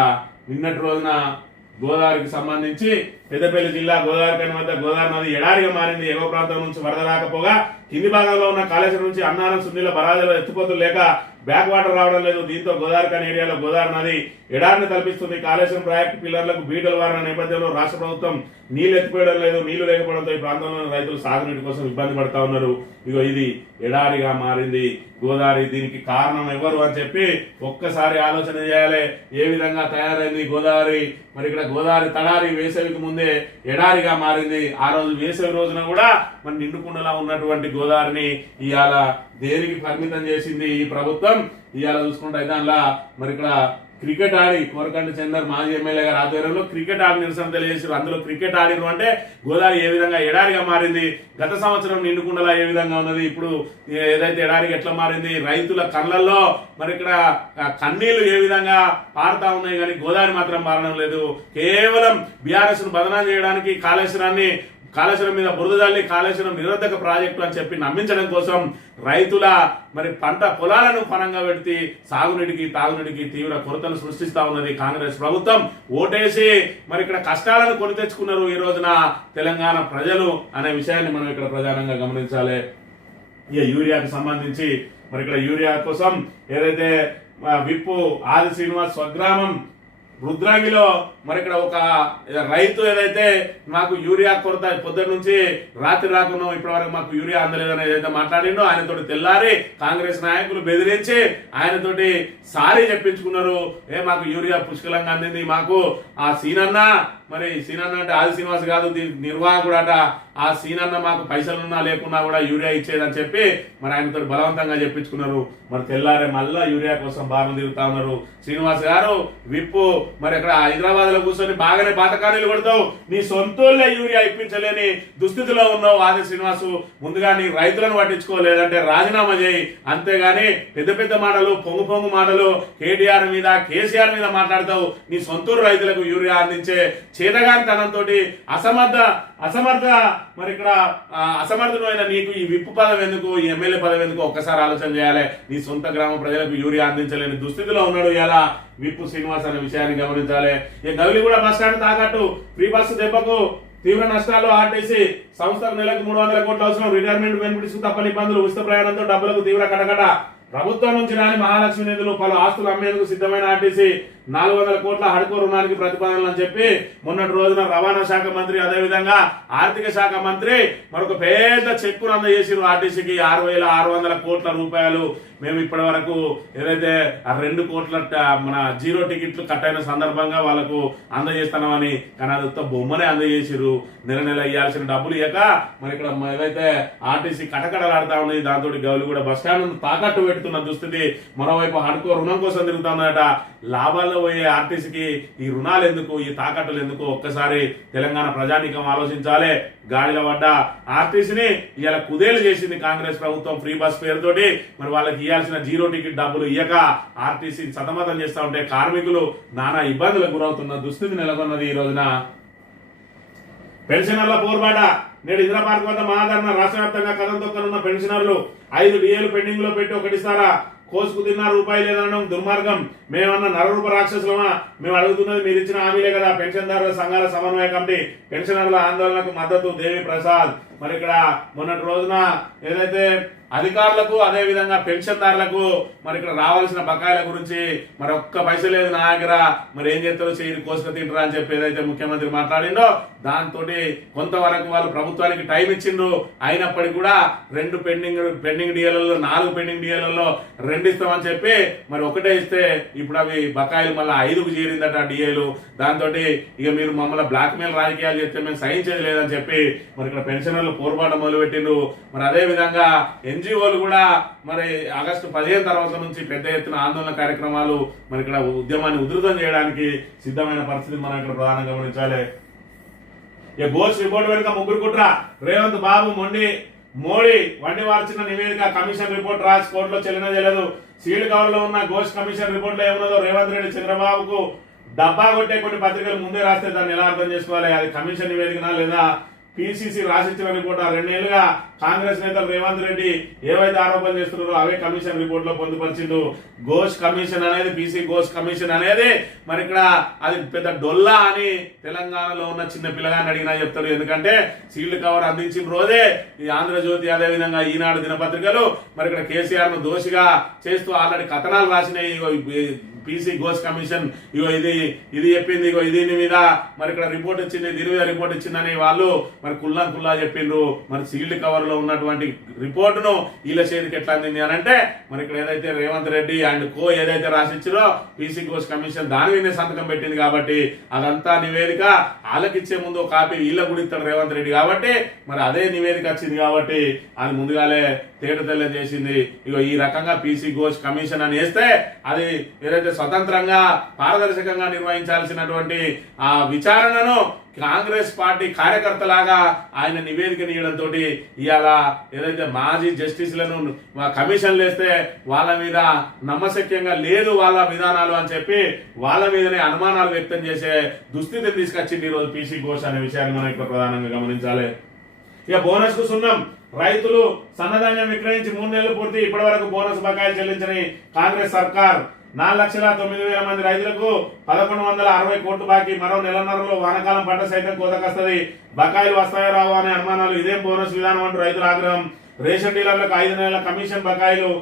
నిన్నటి రోజున గోదావరికి సంబంధించి పెద్దపల్లి జిల్లా గోదావరి వద్ద గోదావరి నది ఎడారిగా మారింది. ఎగువ ప్రాంతం నుంచి వరద రాకపోగా కింది భాగంలో ఉన్న కాళేశ్వరం నుంచి అన్నారం సున్నీల బరాజులో ఎత్తిపోతులు లేక బ్యాక్ వాటర్ రావడం లేదు. దీంతో గోదావరి ఏరియాలో గోదావరి నది ఎడారిని తలపిస్తుంది. కాళేశ్వరం ప్రాజెక్టు పిల్లర్లకు బీటలు వారిన నేపథ్యంలో రాష్ట్ర ప్రభుత్వం నీళ్లు ఎత్తిపోయడం లేదు. నీళ్లు లేకపోవడంతో ఈ ప్రాంతంలోని రైతులు సాగునీటి కోసం ఇబ్బంది పడతా ఉన్నారు. ఇగో ఇది ఎడారిగా మారింది గోదావరి. దీనికి కారణం ఎవరు అని చెప్పి ఒక్కసారి ఆలోచన చేయాలి. ఏ విధంగా తయారైంది గోదావరి. మరి ఇక్కడ గోదావరి తడారి వేసవికి ముందే ఎడారిగా మారింది. ఆ రోజు వేసవి రోజున కూడా మరి నిండుకుండలా ఉన్నటువంటి గోదావరిని ఇవాళ దేనికి పరిమితం చేసింది ఈ ప్రభుత్వం. ఇవాళ చూసుకుంటే దానిలో మరి ఇక్కడ క్రికెట్ ఆడి కోరకండి చందర్ మాజీ ఎమ్మెల్యే గారి ఆధ్వర్యంలో క్రికెట్ ఆడి నిరసన తెలియజేసారు. అందులో క్రికెట్ ఆడిరు అంటే గోదావరి ఏ విధంగా ఎడారిగా మారింది, గత సంవత్సరం నిండుకుండలా ఏ విధంగా ఉన్నది, ఇప్పుడు ఏదైతే ఎడారికి ఎట్లా మారింది, రైతుల కళ్ళల్లో మరి ఇక్కడ కన్నీళ్లు ఏ విధంగా పారుతా ఉన్నాయి కానీ గోదావరి మాత్రం పారడం లేదు. కేవలం బీఆర్ఎస్ ను బదనాం చేయడానికి కాళేశ్వరం మీద బురద జల్లి కాళేశ్వరం నిరోధక ప్రాజెక్టు అని చెప్పి నమ్మించడం కోసం రైతుల మరి పంట పొలాలను పరంగా పెడితే సాగునీటికి తాగునీటికి తీవ్ర కొరతను సృష్టిస్తా ఉన్నది కాంగ్రెస్ ప్రభుత్వం. ఓటేసి మరి ఇక్కడ కష్టాలను కొని తెచ్చుకున్నారు ఈ రోజున తెలంగాణ ప్రజలు అనే విషయాన్ని మనం ఇక్కడ ప్రధానంగా గమనించాలి. ఇక యూరియాకి సంబంధించి మరి ఇక్కడ యూరియా కోసం ఏదైతే విప్పు ఆది శ్రీనివాస్ స్వగ్రామం రుద్రాంగిలో మరి ఇక్కడ ఒక రైతు ఏదైతే మాకు యూరియా కొరత పొద్దున్న నుంచి రాత్రి రాకున్నాం ఇప్పటి వరకు మాకు యూరియా అందలేదని ఏదైతే మాట్లాడిండో ఆయనతోటి తెల్లారి కాంగ్రెస్ నాయకులు బెదిరించి ఆయనతోటి సారీ చెప్పించుకున్నారు. మాకు యూరియా పుష్కలంగా అందింది, మాకు ఆ సీనన్న మరి సీనన్న అంటే ఆది శ్రీనివాస్ కాదు నిర్వాహకుడట, ఆ సీనన్న మాకు పైసలున్నా లేకున్నా కూడా యూరియా ఇచ్చేదని చెప్పి మరి ఆయనతో బలవంతంగా చెప్పించుకున్నారు. మరి తెల్లారే మళ్ళా యూరియా కోసం బాగా తిరుగుతా ఉన్నారు. శ్రీనివాస్ గారు విప్పు మరి అక్కడ హైదరాబాద్ లో కూర్చొని బాగానే బాతకానీలు కొడతావు, నీ సొంతూళ్ళే యూరియా ఇప్పించలేని దుస్థితిలో ఉన్నావు ఆది శ్రీనివాసు. ముందుగా నీ రైతులను పట్టించుకోలేదంటే రాజీనామా చేయి. అంతేగాని పెద్ద పెద్ద మాటలు పొంగు మాటలు కేటీఆర్ మీద కేసీఆర్ మీద మాట్లాడతావు. నీ సొంతూరు రైతులకు యూరియా అందించే చేతగానితనంతో అసమర్థ మరి ఇక్కడ అసమర్థమైన నీకు ఈ విప్పు పదవి ఎందుకు, ఈ ఎమ్మెల్యే పదవి ఎందుకు ఒక్కసారి ఆలోచన చేయాలి. నీ సొంత గ్రామ ప్రజలకు యూరియా అందించలేని దుస్థితిలో ఉన్నాడు ఇలా విప్పు శ్రీనివాస్ అనే విషయాన్ని గమనించాలి. ఈ గౌలిగూడ బస్ స్టాండ్ తాకట్టు ఫ్రీ బస్సు దెబ్బకు తీవ్ర నష్టాలు. ఆర్టీసీ సంస్థకు నెలకు 300 కోట్ల అవసరం. రిటైర్మెంట్ బెనిఫిట్స్ తప్పని ఇబ్బందులు. ఉచిత ప్రయాణంతో డబ్బులకు తీవ్ర కటకట. ప్రభుత్వం నుంచి రాని మహాలక్ష్మి నిధులు పలు ఆస్తులు అమ్మేందుకు సిద్ధమైన ఆర్టీసీ 400 కోట్ల హడ్కో రుణానికి ప్రతిపాదనలు అని చెప్పి మొన్నటి రోజున రవాణా శాఖ మంత్రి అదేవిధంగా ఆర్థిక శాఖ మంత్రి మరొక పెద్ద చెక్కును అందజేసిరు ఆర్టీసీకి 6,600 కోట్ల రూపాయలు. మేము ఇప్పటి వరకు ఏదైతే 2 కోట్ల మన జీరో టికెట్లు కట్ అయిన సందర్భంగా వాళ్ళకు అందజేస్తున్నామని, కానీ అది బొమ్మనే అందజేసిరు. నెల ఇవ్వాల్సిన డబ్బులు ఇవ్వక మరి ఇక్కడ ఏదైతే ఆర్టీసీ కటకడలాడుతా ఉంది. దాంతో గౌలిగూడ బస్ స్టాండ్ తాకట్టు పెడుతున్న దుస్థితి. మరోవైపు హడ్కో రుణం కోసం తిరుగుతున్నదట. లాభాల్లో పోయే ఆర్టీసీకి ఈ రుణాలు ఎందుకు, ఈ తాకట్టులు ఎందుకు ఒక్కసారి తెలంగాణ ప్రజానీకం ఆలోచించాలి. గాడిలో పడ్డ ఆర్టీసీని ఇలా కుదేలు చేసింది కాంగ్రెస్ ప్రభుత్వం ఫ్రీ బస్ పేరుతోటి. మరి వాళ్ళకి ఇవ్వాల్సిన జీరో టికెట్ డబ్బులు ఇయ్యక ఆర్టీసీని సతమతం చేస్తా ఉంటే కార్మికులు నానా ఇబ్బందులకు గురవుతున్న దుస్థితి నెలకొన్నది. ఈ రోజున పెన్షనర్ల పోర్బాట. నేడు ఇందిరా పార్క్ వద్ద మహాధరణ. రాష్ట్ర వ్యాప్తంగా కథం తొక్కనున్న పెన్షనర్లు 5 DAలు పెండింగ్ లో పెట్టి ఒకటిస్తారా? కోసుకు తిన్న రూపాయి లేదనడం దుర్మార్గం. మేమన్నా నరరూప రాక్షసులమా? మేము అడుగుతున్నది మీరు ఇచ్చిన హామీలే కదా. పెన్షన్దారుల సంఘాల సమన్వయ కమిటీ పెన్షనర్ల ఆందోళనకు మద్దతు. దేవి ప్రసాద్. మరి ఇక్కడ మొన్నటి రోజున ఏదైతే అధికారులకు అదే విధంగా పెన్షన్దారులకు మరి ఇక్కడ రావాల్సిన బకాయిల గురించి మరి ఒక్క పైస లేదు నా దగ్గర, మరి ఏం చేస్తారో చేయరు కోసుకు తింటారా అని చెప్పి ఏదైతే ముఖ్యమంత్రి మాట్లాడిండో దాంతో కొంతవరకు వాళ్ళు ప్రభుత్వానికి టైం ఇచ్చిండ్రు. అయినప్పటికీ కూడా 2 పెండింగ్ డిఏలలో 4 పెండింగ్ డిఏలలో 2 ఇస్తామని చెప్పి మరి ఒకటే ఇస్తే ఇప్పుడు అవి బకాయిలు మళ్ళీ 5కు చేరిందట డిఏలు. దాంతో ఇక మీరు మమ్మల్ని బ్లాక్ మెయిల్ రాజకీయాలు చేస్తే మేము సహించేది లేదని చెప్పి మరి ఇక్కడ పెన్షనర్లు పోరుబాటు మొదలుపెట్టిండ్రు. మరి అదే విధంగా ఎన్జిఓలు కూడా మరి ఆగస్టు 15 తర్వాత నుంచి పెద్ద ఎత్తున ఆందోళన కార్యక్రమాలు మరి ఇక్కడ ఉద్యమాన్ని ఉధృతం చేయడానికి సిద్ధమైన పరిస్థితి మనం ఇక్కడ ప్రధానంగా గమనించాలి. గోల్స్ రిపోర్ట్ వెనుక 3 కుట్ర. రేవంత్ బాబు మొండి మోడీ వండి వార్చిన నివేదిక కమిషన్ రిపోర్ట్ రాసి కోర్టులో చెల్లిన చెల్లదు. సీల్డ్ కవర్ లో ఉన్న ఘోష్ కమిషన్ రిపోర్ట్ లో ఏమున్నదో రేవంత్ రెడ్డి చంద్రబాబుకు డబ్బా కొట్టే కొన్ని పత్రికలు ముందే రాస్తే దాన్ని ఎలా అర్థం చేసుకోవాలి? అది కమిషన్ నివేదికనా లేదా పిసిసి రాసిచ్చిన రిపోర్ట్? 2 ఏళ్లుగా కాంగ్రెస్ నేతలు రేవంత్ రెడ్డి ఏవైతే ఆరోపణలు చేస్తున్నారో అవే కమిషన్ రిపోర్ట్ లో పొందుపరిచిండు. ఘోష్ కమిషన్ అనేది పిసి ఘోష్ కమిషన్ అనేది మరి ఇక్కడ అది పెద్ద డొల్లా అని తెలంగాణలో ఉన్న చిన్న పిల్లగాని అడిగినా చెప్తాడు. ఎందుకంటే సీల్డ్ కవర్ అందించిన రోజే ఈ ఆంధ్రజ్యోతి అదే విధంగా ఈనాడు దినపత్రికలు మరి ఇక్కడ కేసీఆర్ ను దోషిగా చేస్తూ ఆల్రెడీ కథనాలు రాసినాయి. పీసీ ఘోష్ కమిషన్ ఇగో ఇది చెప్పింది, ఇగో దీని మీద మరి ఇక్కడ రిపోర్ట్ వచ్చింది, దీని మీద రిపోర్ట్ ఇచ్చిందని వాళ్ళు మరి కుల్లా చెప్పిండ్రు. మరి సీల్డ్ కవర్ లో ఉన్నటువంటి రిపోర్టును వీళ్ళ చేతికి ఎట్లా అందింది అని అంటే మరి ఇక్కడ ఏదైతే రేవంత్ రెడ్డి అండ్ కో ఏదైతే రాసిచ్చారో పీసీ ఘోష్ కమిషన్ దాని మీద సంతకం పెట్టింది కాబట్టి అదంతా నివేదిక వాళ్ళకిచ్చే ముందు కాపీ వీళ్ళ కూడా ఇస్తాడు రేవంత్ రెడ్డి కాబట్టి మరి అదే నివేదిక వచ్చింది కాబట్టి అది ముందుగాలే తేటతెల్లం చేసింది. ఇగో ఈ రకంగా పీసీ ఘోష్ కమిషన్ అని వేస్తే అది ఏదైతే స్వతంత్రంగా పారదర్శకంగా నిర్వహించాల్సినటువంటి ఆ విచారణను కాంగ్రెస్ పార్టీ కార్యకర్తలాగా ఆయన నివేదిక ఇవ్వడంతో ఇవాళ ఏదైతే మాజీ జస్టిస్లను కమిషన్లు వేస్తే వాళ్ళ మీద నమ్మశక్యంగా లేదు వాళ్ళ విధానాలు అని చెప్పి వాళ్ళ మీదనే అనుమానాలు వ్యక్తం చేసే దుస్థితిని తీసుకొచ్చింది ఈరోజు పీసీ ఘోష్ అనే విషయాన్ని మనం ఇక్కడ ప్రధానంగా గమనించాలి. ఇక బోనస్ కు సున్నం. రైతులు సన్నధాన్యం విక్రయించి 3 నెలలు పూర్తి ఇప్పటి వరకు బోనస్ బకాయిలు చెల్లించని కాంగ్రెస్ సర్కార్ 4,09,000 మంది రైతులకు 1,160 కోట్లు బాకీ. మరో నెలన్నరలో వానాకాలం పంట సైతం కోతకొస్తుంది. బకాయిలు వస్తాయో రావో అనే అనుమానాలు. ఇదేం బోనస్ విధానం అంటూ రైతుల ఆగ్రహం. రేషన్ డీలర్లకు 5 నెలల కమిషన్ బకాయిలు.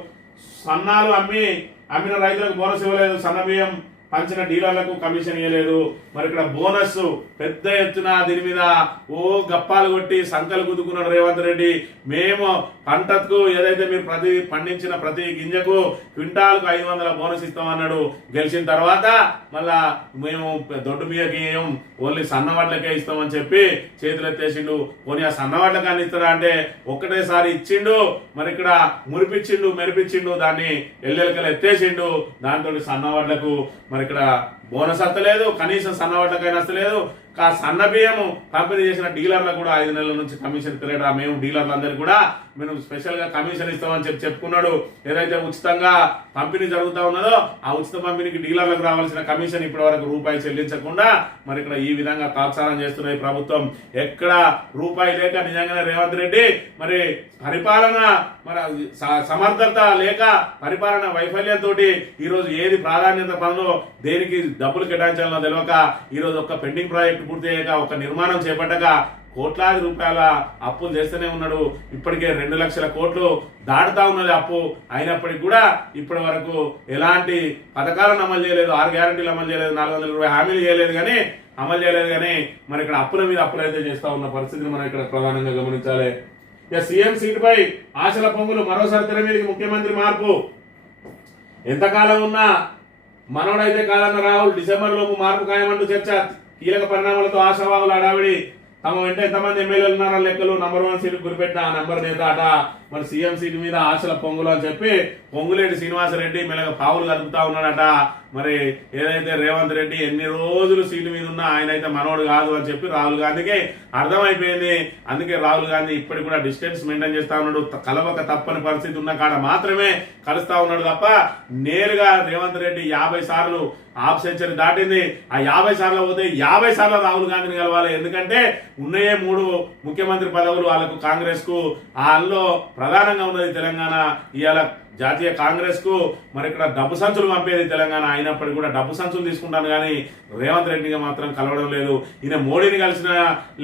సన్నాలు అమ్మిన రైతులకు బోనస్ ఇవ్వలేదు. సన్న బియ్యం పంచిన డీలర్లకు కమిషన్ ఇవ్వలేదు. మరి ఇక్కడ బోనస్ పెద్ద ఎత్తున దీని మీద గప్పాలు కొట్టి సంకలు గుద్దుకున్నాడు రేవంత్ రెడ్డి. మేము పంటకు ఏదైతే మీరు పండించిన ప్రతి గింజకు క్వింటాల్కు 500 బోనస్ ఇస్తామన్నాడు. గెలిచిన తర్వాత మళ్ళా మేము దొడ్డు బియ్యకి ఓన్లీ సన్నవాట్లకే ఇస్తామని చెప్పి చేతులు ఎత్తేసిండు. పోనీ ఆ సన్నవాట్లకి అని ఇస్తారా అంటే ఒక్కటేసారి ఇచ్చిండు. మరి ఇక్కడ మెరిపించిండు దాన్ని ఎల్లెలకలు ఎత్తేసిండు. దాంతో సన్నవాట్లకు మరి ఇక్కడ బోనస్ వస్తలేదు, కనీసం సన్నవాట్లకైనా వస్తలేదు. సన్న బియ్యము పంపిణీ చేసిన డీలర్లకు కూడా 5 నెలల నుంచి కమిషన్ ఇస్తలేడు. మేము డీలర్లందరికీ కూడా మేము స్పెషల్ గా కమిషన్ ఇస్తామని చెప్పుకున్నాడు. ఏదైతే ఉచితంగా పంపిణీ జరుగుతా ఉన్నదో ఆ ఉచిత పంపిణీకి డీలర్లకు రావాల్సిన కమిషన్ ఇప్పటి వరకు రూపాయి చెల్లించకుండా మరి ఇక్కడ ఈ విధంగా తాత్సారం చేస్తున్న ప్రభుత్వం. ఎక్కడ రూపాయి లేక నిజంగానే రేవంత్ రెడ్డి మరి పరిపాలన మరి సమర్థత లేక పరిపాలన వైఫల్యంతో ఈరోజు ఏది ప్రాధాన్యత పనులు దేనికి డబ్బులు కేటాయించాలనో తెలియక ఈరోజు ఒక పెండింగ్ ప్రాజెక్టు పూర్తి అయ్యాక ఒక నిర్మాణం చేపట్టక కోట్లాది రూపాయల అప్పులు చేస్తూనే ఉన్నాడు. ఇప్పటికే 2 లక్షల కోట్లు దాటుతా ఉన్నది అప్పు. అయినప్పటికీ కూడా ఇప్పటి వరకు ఎలాంటి పథకాలను అమలు చేయలేదు, 6 గ్యారెంటీలు అమలు చేయలేదు, 420 హామీలు అమలు చేయలేదు కానీ మరి ఇక్కడ అప్పుల మీద అప్పులు అయితే చేస్తా ఉన్న పరిస్థితిని మనం ఇక్కడ ప్రధానంగా గమనించాలి. ఇక సీఎం సీటుపై ఆశల పొంగులు. మరోసారి తెర మీదకి ముఖ్యమంత్రి మార్పు. ఎంతకాలం ఉన్నా మనోడైతే కాదన్న రాహుల్. డిసెంబర్ లోపు మార్పు ఖాయమంటూ చర్చ. కీలక పరిణామాలతో ఆశావాహులు హడావిడి. తమ వెంట ఎంతమంది ఎమ్మెల్యేలు ఉన్నారో లెక్కలు. నంబర్ 1 సీటు గురిపెట్టిన ఆ నంబర్ నేత అట మరి సీఎం సీటు మీద ఆశల పొంగులు అని చెప్పి పొంగులేటి శ్రీనివాసరెడ్డి మెల్లగా పావులు కలుపుతా ఉన్నాడట. మరి ఏదైతే రేవంత్ రెడ్డి ఎన్ని రోజులు సీటు మీద ఉన్నా ఆయన అయితే మనోడు కాదు అని చెప్పి రాహుల్ గాంధీకి అర్థమైపోయింది. అందుకే రాహుల్ గాంధీ ఇప్పటికి కూడా డిస్టెన్స్ మెయింటైన్ చేస్తా ఉన్నాడు. కలవక తప్పని పరిస్థితి ఉన్న కాడ మాత్రమే కలుస్తా ఉన్నాడు తప్ప నేరుగా రేవంత్ రెడ్డి 50 సార్లు హాఫ్ సెంచరీ దాటింది. ఆ 50 సార్లు పోతే 50 సార్లు రాహుల్ గాంధీని కలవాలి. ఎందుకంటే ఉన్నాయే 3 ముఖ్యమంత్రి పదవులు వాళ్ళకు కాంగ్రెస్ కు. అందులో ప్రధానంగా ఉన్నది తెలంగాణ. ఇవాళ జాతీయ కాంగ్రెస్ కు మరి ఇక్కడ డబ్బు సంచులు పంపేది తెలంగాణ. అయినప్పటికీ కూడా డబ్బు సంచులు తీసుకుంటాను కానీ రేవంత్ రెడ్డిగా మాత్రం కలవడం లేదు. ఈయన మోడీని కలిసిన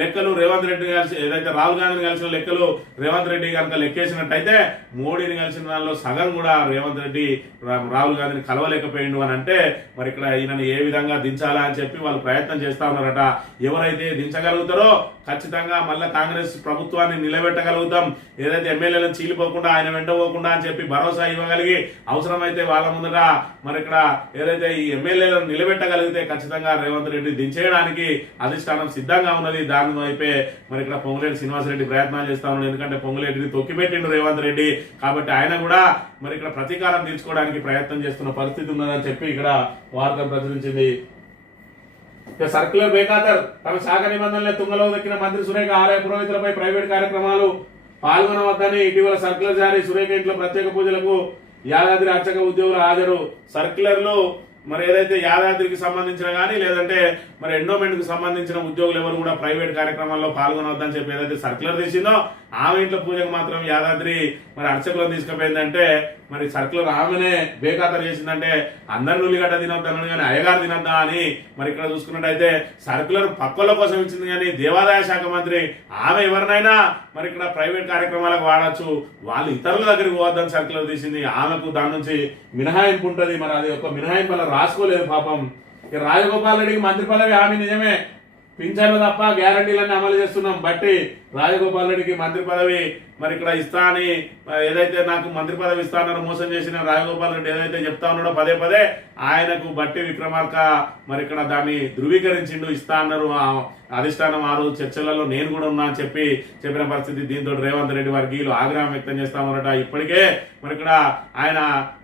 లెక్కలు రేవంత్ రెడ్డిని కలిసి ఏదైతే రాహుల్ గాంధీని కలిసిన లెక్కలు రేవంత్ రెడ్డి కనుక లెక్కేసినట్టయితే మోడీని కలిసిన దానిలో సగం కూడా రేవంత్ రెడ్డి రాహుల్ గాంధీని కలవలేకపోయిండు అని అంటే మరి ఇక్కడ ఈయనని ఏ విధంగా దించాలా అని చెప్పి వాళ్ళు ప్రయత్నం చేస్తా ఉన్నారట. ఎవరైతే దించగలుగుతారో ఖచ్చితంగా మళ్ళా కాంగ్రెస్ ప్రభుత్వాన్ని నిలబెట్టగలుగుతాం. ఏదైతే ఎమ్మెల్యేలను చీలిపోకుండా ఆయన వెంట పోకుండా అని చెప్పి భరోసా ఇవ్వగలిగి అవసరమైతే వాళ్ళ ముందట మరి ఇక్కడ ఏదైతే ఈ ఎమ్మెల్యేలను నిలబెట్టగలిగితే ఖచ్చితంగా రేవంత్ రెడ్డి దించేయడానికి అధిష్టానం సిద్ధంగా ఉన్నది. దాని వైపే మరి ఇక్కడ పొంగులేటి శ్రీనివాసరెడ్డి ప్రయత్నాలు చేస్తా ఉన్నాడు. ఎందుకంటే పొంగులేటిని తొక్కిపెట్టిండు రేవంత్ రెడ్డి కాబట్టి ఆయన కూడా మరి ఇక్కడ ప్రతీకారం తీర్చుకోవడానికి ప్రయత్నం చేస్తున్న పరిస్థితి ఉన్నదని చెప్పి ఇక్కడ వార్త ప్రచురించింది. సర్క్యులర్ బేఖాతర్. తమ శాఖ నిబంధనలే తుంగలో దక్కిన మంత్రి సురేఖ. ఆలయ పురోహితులపై ప్రైవేట్ కార్యక్రమాలు పాల్గొనవద్దని ఇటీవల సర్కులర్ జారీ, సురేఖ ఇంట్లో ప్రత్యేక పూజలకు యాదాద్రి అర్చక ఉద్యోగుల హాజరు. సర్క్యులర్లు మరి ఏదైతే యాదాద్రికి సంబంధించిన కానీ లేదంటే మరి ఎండోమెంట్ కు సంబంధించిన ఉద్యోగులు ఎవరు కూడా ప్రైవేట్ కార్యక్రమాల్లో పాల్గొనవద్దని చెప్పి ఏదైతే సర్క్యులర్ తీసిందో ఆమె ఇంట్లో పూజకు మాత్రం యాదాద్రి మరి అర్చకులను తీసుకుపోయిందంటే మరి సర్క్యులర్ ఆమెనే బేఖాతరు చేసిందంటే అందరు నుల్లిగడ్డ తినొద్దన్నాను కానీ అయ్యగారు తినొద్దా అని మరి ఇక్కడ చూసుకున్నట్టయితే సర్క్యులర్ పక్కల కోసం ఇచ్చింది కానీ దేవాదాయ శాఖ మంత్రి ఆమె ఎవరినైనా మరి ఇక్కడ ప్రైవేట్ కార్యక్రమాలకు వాడచ్చు, వాళ్ళు ఇతరుల దగ్గరికి పోవద్దని సర్క్యులర్ తీసింది. ఆమెకు దాని నుంచి మినహాయింపు ఉంటుంది. మరి అది ఒక మినహాయింపు అలా రాసుకోలేదు పాపం. ఇక రాజగోపాల్ రెడ్డికి మంత్రి పదవి హామీ నిజమే, పింఛన్లు తప్ప గ్యారంటీలన్నీ అమలు చేస్తున్నాం బట్టి రాజగోపాల్ రెడ్డికి మంత్రి పదవి మరి ఇక్కడ ఇస్తా అని ఏదైతే నాకు మంత్రి పదవి ఇస్తానని మోసం చేసిన రాజగోపాల్ రెడ్డి ఏదైతే చెప్తా ఉన్నాడో పదే పదే ఆయనకు బట్టి విక్రమార్క మరి ఇక్కడ దాన్ని ధృవీకరించిండు, ఇస్తా అన్నారు అధిష్టానం ఆ రోజు చర్చలలో నేను కూడా ఉన్నా అని చెప్పిన పరిస్థితి. దీంతో రేవంత్ రెడ్డి వర్గీయులు ఆగ్రహం వ్యక్తం చేస్తామన్నట. ఇప్పటికే మరి ఇక్కడ ఆయన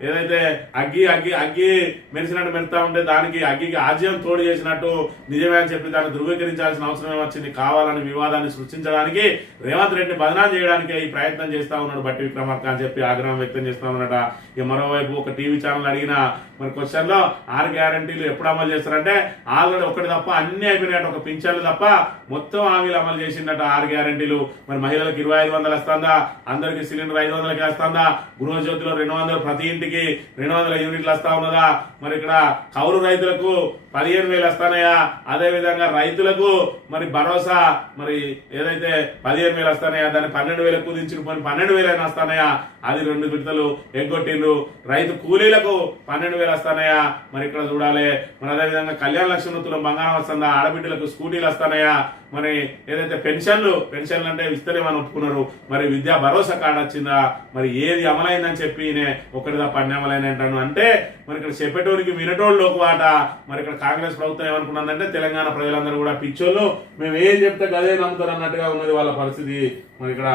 ఏదైతే అగ్గి మెరిసినట్టు మెరుతా ఉంటే దానికి అగ్గికి ఆజ్యం తోడు చేసినట్టు నిజమే అని చెప్పి దాన్ని ధృవీకరించాల్సిన అవసరం వచ్చింది. కావాలని వివాదాన్ని సృష్టించడానికి రేవంత్ రెడ్డిని బదనాం చేయడానికి ఈ ప్రయత్నం చేస్తా ఉన్నాడు బట్టి విక్రమార్క అని చెప్పి ఆగ్రహం వ్యక్తం చేస్తా ఉన్నట. ఇక మరోవైపు ఒక టీవీ ఛానల్ అడిగిన మరి క్వశ్చన్ లో 6 గ్యారంటీలు ఎప్పుడు అమలు చేస్తారంటే ఆల్రెడీ ఒకటి తప్ప అన్ని అయిపోయినట్టు, ఒక పింఛన్లు తప్ప మొత్తం హామీలు అమలు చేసిందట 6 గ్యారంటీలు. మరి మహిళలకు 2500 వస్తుందా, అందరికి సిలిండర్ 500కి వస్తుందా, గృహజ్యోతిలో 200 ప్రతి ఇంటికి 200 యూనిట్లు వస్తా ఉన్నదా, మరి ఇక్కడ కౌలు రైతులకు 15,000 వస్తానయా, అదే విధంగా రైతులకు మరి భరోసా మరి ఏదైతే 15,000 వస్తానయా దాన్ని 12,000 కుదించుకుని 12,000 వస్తానయా, అది 2 విడతలు ఎగ్గొట్టిండ్రు. రైతు కూలీలకు 12,000 వస్తానయా మరి ఇక్కడ చూడాలి. మరి అదే విధంగా కళ్యాణ లక్ష్మి తులం బంగారం వస్తుందా, ఆడబిడ్డలకు స్కూటీలు వస్తానయా, మరి ఏదైతే పెన్షన్లు అంటే ఇస్తేనే మనం ఒప్పుకున్నారు, మరి విద్యా భరోసా కార్డు వచ్చిందా, మరి ఏది అమలైందని చెప్పి ఒకటి తప్ప అన్ని అమలైన అంటాను. అంటే మరి ఇక్కడ చెప్పేటోనికి వినటోళ్ళు ఒక వాట. మరి ఇక్కడ కాంగ్రెస్ ప్రభుత్వం ఏమనుకున్నదంటే తెలంగాణ ప్రజలందరూ కూడా పిచ్చోళ్ళు, మేము ఏం చెప్తే గదే నమ్ముతారు అన్నట్టుగా ఉన్నది వాళ్ళ పరిస్థితి. మరి ఇక్కడ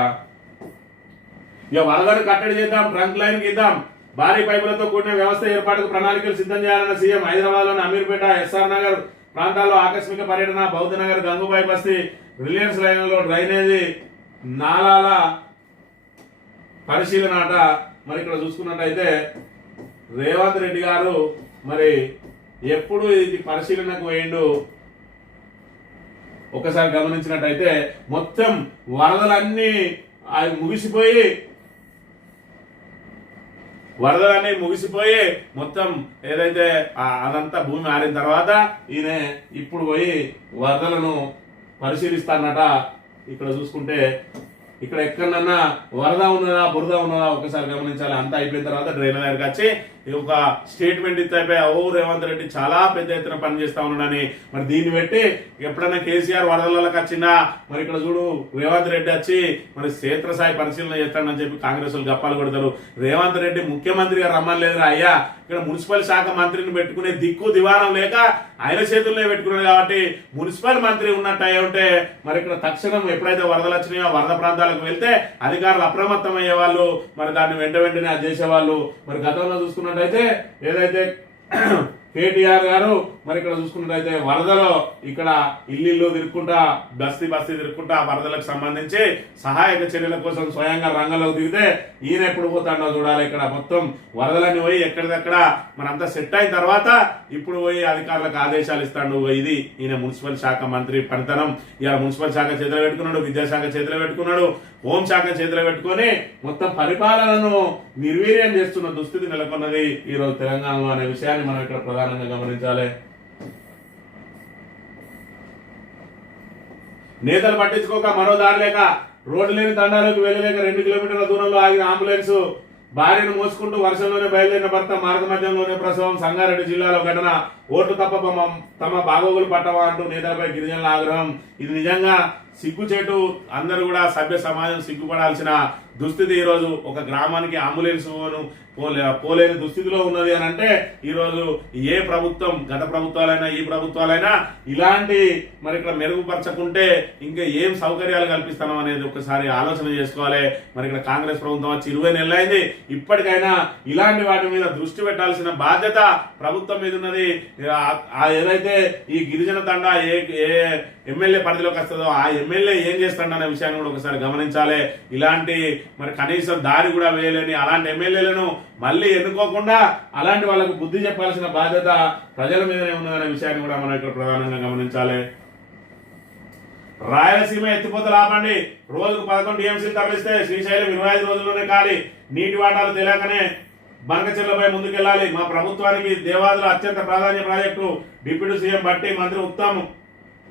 ఇక వరదను కట్టడి చేద్దాం, ట్రంక్ లైన్ ఇద్దాం, భారీ పైపులతో కూడిన వ్యవస్థ ఏర్పాటుకు ప్రణాళికలు సిద్ధం చేయాలన్న సీఎం. హైదరాబాద్ లోని అమీర్పేట, ఎస్ఆర్ నగర్ ప్రాంతాల్లో ఆకస్మిక పర్యటన. బౌద్ధ నగర్, గంగుబాయి బస్తీ, రిలయన్స్ లైన్లలో డ్రైనేజీ నాలాల పరిశీలన అట. మరి ఇక్కడ చూసుకున్నట్టయితే రేవంత్ రెడ్డి గారు మరి ఎప్పుడు ఇది పరిశీలనకు వేయండు ఒకసారి గమనించినట్టయితే మొత్తం వరదలన్నీ ముగిసిపోయి మొత్తం ఏదైతే అదంతా భూమి ఆరిన తర్వాత ఈయన ఇప్పుడు పోయి వరదలను పరిశీలిస్తానట. ఇక్కడ చూసుకుంటే ఇక్కడ ఎక్కడన్నా వరద ఉన్నదా బురద ఉన్నదా ఒకసారి గమనించాలి. అంతా అయిపోయిన తర్వాత డ్రైనేజ్ దగ్గరికి వచ్చి ఒక స్టేట్మెంట్ ఇస్తే రేవంత్ రెడ్డి చాలా పెద్ద ఎత్తున పనిచేస్తా ఉన్నాడని. మరి దీన్ని పెట్టి ఎప్పుడైనా కేసీఆర్ వరదలకు వచ్చినా మరి ఇక్కడ చూడు రేవంత్ రెడ్డి వచ్చి మరి క్షేత్రస్థాయి పరిశీలన చేస్తాడని చెప్పి కాంగ్రెస్ వాళ్ళు గప్పాలు కొడతారు. రేవంత్ రెడ్డి ముఖ్యమంత్రిగా రమ్మని లేదురా అయ్యా, ఇక్కడ మున్సిపల్ శాఖ మంత్రిని పెట్టుకునే దిక్కు దివానం లేక ఆయన చేతుల్లో పెట్టుకున్నాడు. కాబట్టి మున్సిపల్ మంత్రి ఉన్నట్టు అయ్యి ఉంటే మరి ఇక్కడ తక్షణం ఎప్పుడైతే వరదలు వచ్చినాయో వరద ప్రాంతాలకు వెళ్తే అధికారులు అప్రమత్తం అయ్యే వాళ్ళు, మరి దాన్ని వెంటనే అది చేసేవాళ్ళు. మరి గతంలో చూసుకున్నట్టయితే ఏదైతే కేటీఆర్ గారు మరి ఇక్కడ చూసుకున్నట్టయితే వరదలో ఇక్కడ ఇల్లు తిరుక్కుంటా బస్తీ తిరుక్కుంటా వరదలకు సంబంధించి సహాయక చర్యల కోసం స్వయంగా రంగంలోకి దిగితే ఈయన ఎప్పుడు పోతాడో చూడాలి. ఇక్కడ మొత్తం వరదలన్నీ పోయి ఎక్కడిదక్కడ మనంతా సెట్ అయిన తర్వాత ఇప్పుడు పోయి అధికారులకు ఆదేశాలు ఇస్తాడు. ఇది ఈయన మున్సిపల్ శాఖ మంత్రి పనితనం. ఇలా మున్సిపల్ శాఖ చేతిలో పెట్టుకున్నాడు, విద్యాశాఖ చేతిలో పెట్టుకున్నాడు, హోంశాఖ చేతిలో పెట్టుకొని మొత్తం పరిపాలనను నిర్వీర్యం చేస్తున్న దుస్థితి నెలకొన్నది ఈ రోజు తెలంగాణలో అనే విషయాన్ని మనం ఇక్కడ ప్రధానంగా గమనించాలి. నేతలు పట్టించుకోక మరో దారి లేక రోడ్డు లేని తండాలకు వెళ్ళలేక 2 కిలోమీటర్ల దూరంలో ఆగిన అంబులెన్స్. భార్యను మోసుకుంటూ వర్షంలోనే బయలుదేరిన భర్త మార్గ మధ్యంలోనే ప్రసవం. సంగారెడ్డి జిల్లాలో ఘటన. ఓట్లు తప్ప తమ బాగోగులు పట్టవా అంటూ నేతలపై గిరిజనుల ఆగ్రహం. ఇది నిజంగా సిగ్గుచేటు. అందరూ కూడా సభ్య సమాజం సిగ్గుపడాల్సిన దుస్థితి. ఈ రోజు ఒక గ్రామానికి అంబులెన్స్ పోలేని దుస్థితిలో ఉన్నది అని అంటే ఈరోజు ఏ ప్రభుత్వం, గత ప్రభుత్వాలైనా ఈ ప్రభుత్వాలైనా ఇలాంటి మరి ఇక్కడ మెరుగుపరచకుంటే ఇంకా ఏం సౌకర్యాలు కల్పిస్తాం అనేది ఒకసారి ఆలోచన చేసుకోవాలి. మరి ఇక్కడ కాంగ్రెస్ ప్రభుత్వం వచ్చి 20 నెలలైంది. ఇప్పటికైనా ఇలాంటి వాటి మీద దృష్టి పెట్టాల్సిన బాధ్యత ప్రభుత్వం మీద ఉన్నది. ఏదైతే ఈ గిరిజన తండా ఏ ఎమ్మెల్యే పరిధిలోకి వస్తుందో ఆ ఎమ్మెల్యే ఏం చేస్తాడనే విషయాన్ని కూడా ఒకసారి గమనించాలి. ఇలాంటి మరి కనీసం దారి కూడా వేయలేని అలాంటి ఎమ్మెల్యేలను మళ్ళీ ఎన్నుకోకుండా అలాంటి వాళ్ళకు బుద్ధి చెప్పాల్సిన బాధ్యత ప్రజల మీదనే ఉన్నదనే విషయాన్ని కూడా మనం ఇక్కడ ప్రధానంగా గమనించాలి. రాయలసీమ ఎత్తిపోతలు ఆపండి. రోజుకు 11 టీఎంసీలు తరలిస్తే శ్రీశైలం 25 రోజుల్లోనే ఖాళీ. నీటి వాటాలు తెలియకనే బనకచెర్లపై ముందుకెళ్లాలి. మా ప్రభుత్వానికి దేవాదుల అత్యంత ప్రాధాన్య ప్రాజెక్టు. డిప్యూటీ సీఎం బట్టి, మంత్రి ఉత్తమ్.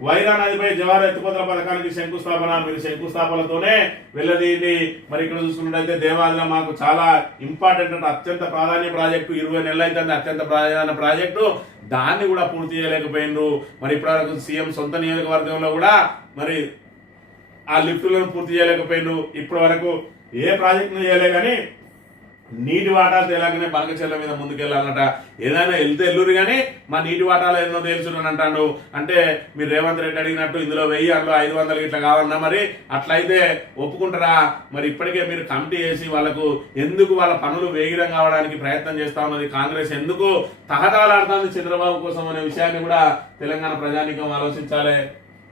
వైరా నదిపై జవాహర్ ఎత్తిపోతల పథకానికి శంకుస్థాపన. మీరు శంకుస్థాపనతోనే వెళ్ళదీయండి. మరి ఇక్కడ చూసుకున్నట్టయితే దేవాదుల మాకు చాలా ఇంపార్టెంట్ అంటే అత్యంత ప్రాధాన్య ప్రాజెక్టు. 20 నెలలు అయితే అత్యంత ప్రాధాన్య ప్రాజెక్టు. దాన్ని కూడా పూర్తి చేయలేకపోయిండ్రు. మరి ఇప్పటివరకు సీఎం సొంత నియోజకవర్గంలో కూడా మరి ఆ లిఫ్టులను పూర్తి చేయలేకపోయిండ్రు. ఇప్పటి వరకు ఏ ప్రాజెక్టును చేయలే కానీ నీటి వాటాలు తేలాగానే బనకచెర్ల మీద ముందుకెళ్ళాలన్నట. ఏదైనా వెళ్తే ఎల్లురు కానీ మా నీటి వాటాలు ఏదో తేల్చునని అంటాడు. అంటే మీరు రేవంత్ రెడ్డి అడిగినట్టు ఇందులో 1000 అందులో 500 ఇట్లా కావాలన్నా మరి అట్లయితే ఒప్పుకుంటారా? మరి ఇప్పటికే మీరు కమిటీ చేసి వాళ్ళకు ఎందుకు వాళ్ళ పనులు వేగిరం కావడానికి ప్రయత్నం చేస్తా ఉన్నది కాంగ్రెస్? ఎందుకు తహతాలాడుతుంది చంద్రబాబు కోసం అనే విషయాన్ని కూడా తెలంగాణ ప్రజానీకం ఆలోచించాలి.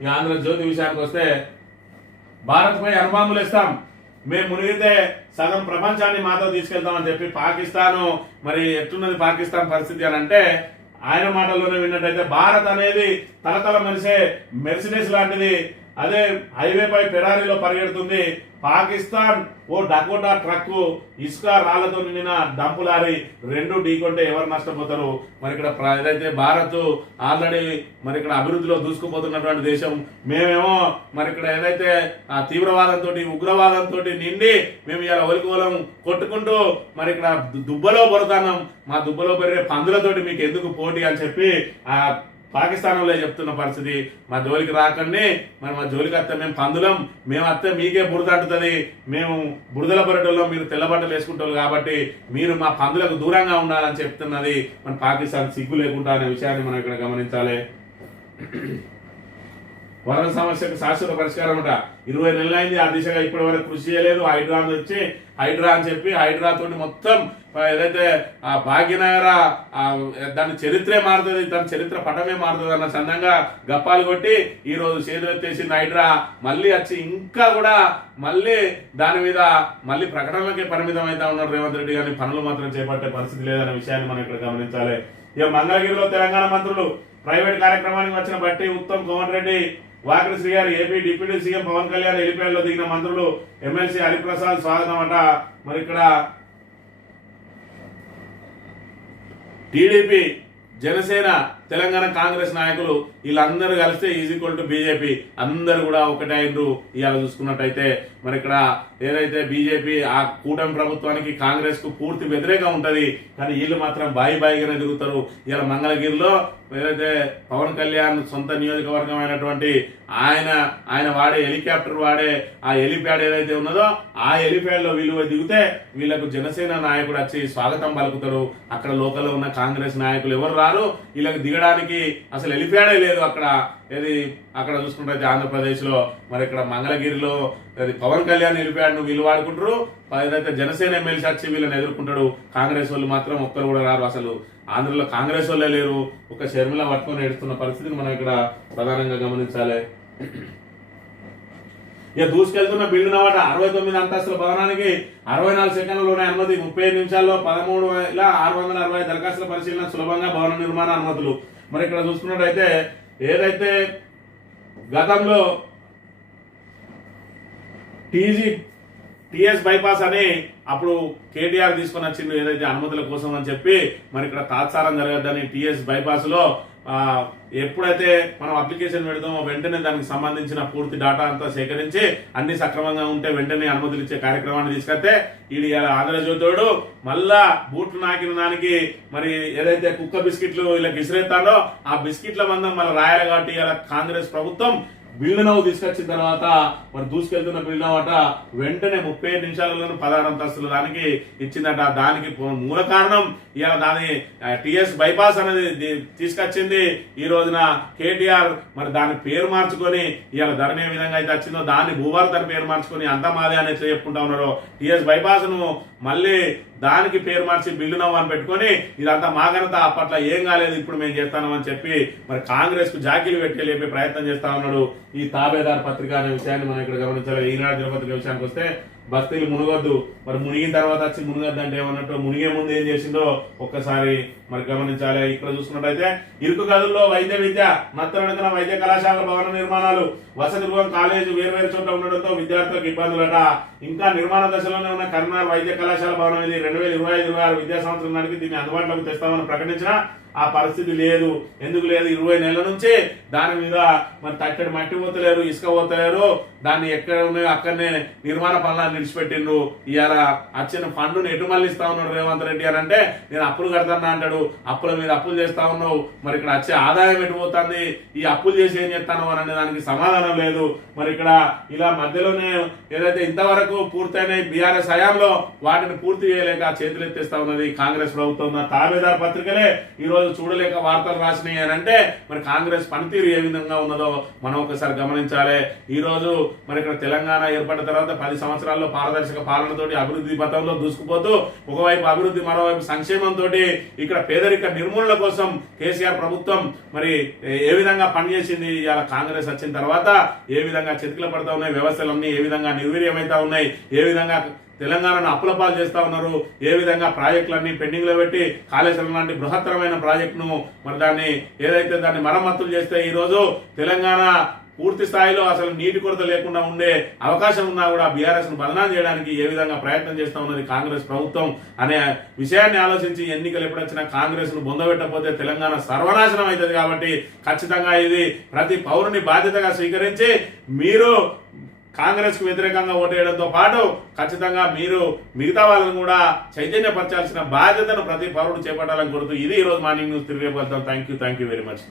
ఈ ఆంధ్రజ్యోతి విషయానికి వస్తే భారత్ పై అణుబాంబులు ఇస్తాం, మేము మునిగితే సగం ప్రపంచాన్ని మాతో తీసుకెళ్తామని చెప్పి పాకిస్తాను మరి ఎట్లున్నది పాకిస్తాన్ పరిస్థితి అని అంటే ఆయన మాటల్లోనే విన్నట్టయితే భారత్ అనేది తలతల మెరిసే మెర్సిడెస్ లాంటిది. అదే హైవేపై ఫెరారీలో పరిగెడుతుంది. పాకిస్తాన్ ఓ డకోటా ట్రక్, ఇసుక రాళ్లతో నిండిన డంపు లారీ, రెండు ఢీకొంటే ఎవరు నష్టపోతారు? మరి ఇక్కడ ఏదైతే భారత్ ఆల్రెడీ మరి ఇక్కడ అభివృద్ధిలో దూసుకుపోతున్నటువంటి దేశం, మేమేమో మరి ఇక్కడ ఏదైతే ఆ తీవ్రవాదంతో ఉగ్రవాదంతో నిండి మేము ఇలా ఒలికోలం కొట్టుకుంటూ మరి ఇక్కడ దుబ్బలో పడుతున్నాం. మా దుబ్బలో పెరిగే పందులతోటి మీకు ఎందుకు పోటీ అని చెప్పి ఆ పాకిస్తాన్లో చెప్తున్న పరిస్థితి. మా జోలికి రాకండి, మరి మా జోలికి వస్తే మేము పందులం, మేము వస్తే మీకే బురద అంటుతుంది, మేము బురదల పర్యటనలో మీరు తెల్లబట్టలు వేసుకుంటారు కాబట్టి మీరు మా పందులకు దూరంగా ఉండాలని చెప్తున్నది మన పాకిస్తాన్ సిగ్గు లేకుండా అనే విషయాన్ని మనం ఇక్కడ గమనించాలి. వరద సమస్యకు శాశ్వత పరిష్కారం అంట. 20 నెలలైంది ఆ దిశగా ఇప్పటి వరకు కృషి చేయలేదు. హైడ్రా వచ్చి హైడ్రా అని చెప్పి హైడ్రా తోటి మొత్తం ఏదైతే ఆ భాగ్యనగర దాని చరిత్రే మారుతుంది, దాని చరిత్ర పటమే మారుతుంది అన్న చందంగా గప్పాలు కొట్టి ఈ రోజు చేతులెత్తేసింది హైడ్రా. మళ్ళీ వచ్చి ఇంకా కూడా మళ్ళీ దాని మీద మళ్ళీ ప్రకటనలకే పరిమితం అవుతా ఉన్నారు రేవంత్ రెడ్డి గారిని, పనులు మాత్రం చేపట్టే పరిస్థితి లేదన్న విషయాన్ని మనం ఇక్కడ గమనించాలి. ఇక మంగళగిరిలో తెలంగాణ మంత్రులు ప్రైవేట్ కార్యక్రమానికి వచ్చిన బట్టి ఉత్తమ్, కోమటి రెడ్డి, వాకటి శ్రీ గారు, AP deputy CM Pawan Kalyan helipad లో దిగిన మంత్రులు. ఎమ్మెల్సీ హరిప్రసాద్ స్వాగతం అంట. మరి ఇక్కడ టీడీపీ, జనసేన, తెలంగాణ కాంగ్రెస్ నాయకులు వీళ్ళందరూ కలిస్తే ఈక్వల్ టు బీజేపీ, అందరు కూడా ఒకటే అయినరు. ఇవాళ చూసుకున్నట్టయితే మరి ఇక్కడ ఏదైతే బీజేపీ ఆ కూటమి ప్రభుత్వానికి కాంగ్రెస్ కు పూర్తి వ్యతిరేకం ఉంటది, కానీ వీళ్ళు మాత్రం బాయిగానే తిరుగుతారు. ఇవాళ మంగళగిరిలో ఏదైతే పవన్ కళ్యాణ్ సొంత నియోజకవర్గం అయినటువంటి ఆయన వాడే హెలికాప్టర్ వాడే ఆ హెలిప్యాడ్ ఏదైతే ఉన్నదో ఆ హెలిప్యాడ్ లో వీళ్ళు దిగితే వీళ్ళకు జనసేన నాయకుడు వచ్చి స్వాగతం పలుకుతారు. అక్కడ లోకల్లో ఉన్న కాంగ్రెస్ నాయకులు ఎవరు రారు. వీళ్ళకి దిగడానికి అసలు హెలిప్యాడే లేదు అక్కడ. అక్కడ చూసుకుంటే ఆంధ్రప్రదేశ్ లో మరి ఇక్కడ మంగళగిరిలో పవన్ కళ్యాణ్ హెలిప్యాడ్ ను వీళ్ళు వాడుకుంటారు. ఏదైతే జనసేన ఎమ్మెల్సీ వచ్చి వీళ్ళని ఎదుర్కొంటాడు. కాంగ్రెస్ వాళ్ళు మాత్రం ఒక్కరు కూడా రారు. అసలు ఆంధ్రలో కాంగ్రెస్ వాళ్ళే లేరు. ఒక షర్మిల పట్టుకొని ఏడుస్తున్న పరిస్థితిని మనం ఇక్కడ ప్రధానంగా గమనించాలి. ఇక దూసుకెళ్తున్న బిల్డింగ్ అన్నమాట 69 అంతస్తుల భవనానికి 64 సెకండ్లలోనే అనుమతి. 35 నిమిషాల్లో 13,660 దరఖాస్తుల పరిశీలన, సులభంగా భవన నిర్మాణ అనుమతులు. మరి ఇక్కడ చూసుకున్నట్టయితే ఏదైతే గతంలో టిఎస్ బైపాస్ అని అప్పుడు కేటీఆర్ తీసుకొని వచ్చిండు ఏదైతే అనుమతుల కోసం అని చెప్పి మరి ఇక్కడ తాత్సారం జరగద్దని టిఎస్ బైపాస్ లో ఎప్పుడైతే మనం అప్లికేషన్ పెడతామో వెంటనే దానికి సంబంధించిన పూర్తి డేటా అంతా సేకరించి అన్ని సక్రమంగా ఉంటే వెంటనే అనుమతులు ఇచ్చే కార్యక్రమాన్ని తీసుకొస్తే ఈడు ఆంధ్రజ్యోతుడు మళ్ళా బూట్లు నాకిన దానికి మరి ఏదైతే కుక్క బిస్కెట్లు వీళ్ళకి ఇసిరేస్తాడో ఆ బిస్కెట్ల మందం మళ్ళీ రాయాలి. కాబట్టి ఇలా కాంగ్రెస్ ప్రభుత్వం బిల్లునవ్వు తీసుకొచ్చిన తర్వాత మరి దూసుకెళ్తున్న బిల్లునవ్వు అట వెంటనే 35 నిమిషాలలోనే 16 అంతస్తుల దానికి ఇచ్చిందట. దానికి మూల కారణం ఇవాళ దాని టిఎస్ బైపాస్ అనేది తీసుకొచ్చింది. ఈ రోజున కేటీఆర్ మరి దాని పేరు మార్చుకొని ఇవాళ ధరని ఏ విధంగా అయితే వచ్చిందో దాన్ని భూభారత్ పేరు మార్చుకొని అంతా మాదే అని చెప్పుకుంటా ఉన్నారు. టిఎస్ బైపాస్ ను మళ్ళీ దానికి పేరు మార్చి బిల్లు నవ్వు అని పెట్టుకొని ఇదంతా మా ఘనత, అప్పట్లో ఏం కాలేదు ఇప్పుడు మేము చేస్తాను అని చెప్పి మరి కాంగ్రెస్ కు జాకీలు పెట్టి లేపే ప్రయత్నం చేస్తా ఉన్నాడు. ఈ తాబేదార్ పత్రిక అనే విషయాన్ని మనం ఇక్కడ గమనించాలి. ఈనాడు దినపత్రిక విషయానికి వస్తే బస్తీలు మునగొద్దు, మరి మునిగిన తర్వాత వచ్చి మునగద్దు అంటే ఏమన్నట్టు మునిగే ముందు ఏం చేసిందో ఒక్కసారి మరి గమనించాలి. ఇక్కడ చూసుకున్నట్టయితే ఇరుకు గదుల్లో వైద్య విద్య, నత్తనడకన వైద్య కళాశాల భవన నిర్మాణాలు, వసతి గృహం, కాలేజీ వేర్వేరు చోట్ల ఉండడంతో విద్యార్థులకు ఇబ్బందులట. ఇంకా నిర్మాణ దశలోనే ఉన్న కరీంనగర్ వైద్య కళాశాల భవనం ఇది 2025-26 విద్యా సంవత్సరం నాటికి దీన్ని అందుబాటులోకి తెస్తామని ప్రకటించిన ఆ పరిస్థితి లేదు. ఎందుకు లేదు? 20 నెలల నుంచి దాని మీద మరి తట్టడి మట్టి పోతలేరు, ఇసుక పోతలేరు. దాన్ని ఎక్కడ ఉన్నాయో అక్కడనే నిర్మాణ పనులను నిలిచిపెట్టిండ్రు. ఇవాళ వచ్చిన ఫండ్ను ఎటు మళ్ళీ ఇస్తా ఉన్నాడు రేవంత్ రెడ్డి అని అంటే నేను అప్పులు కడతానా అంటాడు. అప్పుల మీద అప్పులు చేస్తా ఉన్నావు, మరి ఇక్కడ వచ్చే ఆదాయం ఎటు పోతుంది, ఈ అప్పులు చేసి ఏం చేస్తాను అని అనే దానికి సమాధానం లేదు. మరి ఇక్కడ ఇలా మధ్యలోనే ఏదైతే ఇంతవరకు పూర్తయిన బీఆర్ఎస్ హయాంలో వాటిని పూర్తి చేయలేక చేతులు ఎత్తేస్తా ఉన్నది కాంగ్రెస్ ప్రభుత్వం. తాబేదార్ పత్రికలే ఈ రోజు చూడలేక వార్తలు రాసినాయి అని అంటే మరి కాంగ్రెస్ పనితీరు ఏ విధంగా ఉన్నదో మనం ఒకసారి గమనించాలి. ఈ రోజు మరి ఇక్కడ తెలంగాణ ఏర్పడిన తర్వాత 10 సంవత్సరాల్లో పారదర్శక పాలనతోటి అభివృద్ధి పథంలో దూసుకుపోతూ ఒకవైపు అభివృద్ధి మరోవైపు సంక్షేమంతో ఇక్కడ పేదరిక నిర్మూలన కోసం కేసీఆర్ ప్రభుత్వం మరి ఏ విధంగా పనిచేసింది, ఇవాళ కాంగ్రెస్ వచ్చిన తర్వాత ఏ విధంగా చితికిల పడతా ఉన్నాయి, వ్యవస్థలన్నీ ఏ విధంగా నిర్వీర్యమైతా ఉన్నాయి, ఏ విధంగా తెలంగాణను అప్పుల పాలు చేస్తా ఉన్నారు, ఏ విధంగా ప్రాజెక్టులన్నీ పెండింగ్ లో పెట్టి కాళేశ్వరం లాంటి బృహత్తరమైన ప్రాజెక్టును మరి దాన్ని ఏదైతే దాన్ని మరమ్మతులు చేస్తే ఈ రోజు తెలంగాణ పూర్తి స్థాయిలో అసలు నీటి కొరత లేకుండా ఉండే అవకాశం ఉన్నా కూడా బీఆర్ఎస్ ను బదనాం చేయడానికి ఏ విధంగా ప్రయత్నం చేస్తా ఉన్నది కాంగ్రెస్ ప్రభుత్వం అనే విషయాన్ని ఆలోచించి ఎన్నికలు ఎప్పుడొచ్చినా కాంగ్రెస్ ను బొందబెట్టకపోతే తెలంగాణ సర్వనాశనం అవుతుంది. కాబట్టి ఖచ్చితంగా ఇది ప్రతి పౌరుని బాధ్యతగా స్వీకరించి మీరు కాంగ్రెస్ కు వ్యతిరేకంగా ఓటేయడంతో పాటు ఖచ్చితంగా మీరు మిగతా వాళ్ళని కూడా చైతన్యపరచాల్సిన బాధ్యతను ప్రతి పౌరుడు చేపట్టాలని కోరుతూ ఇది ఈ రోజు మార్నింగ్ న్యూస్ తిరిగి వెళ్తాం. Thank you very much.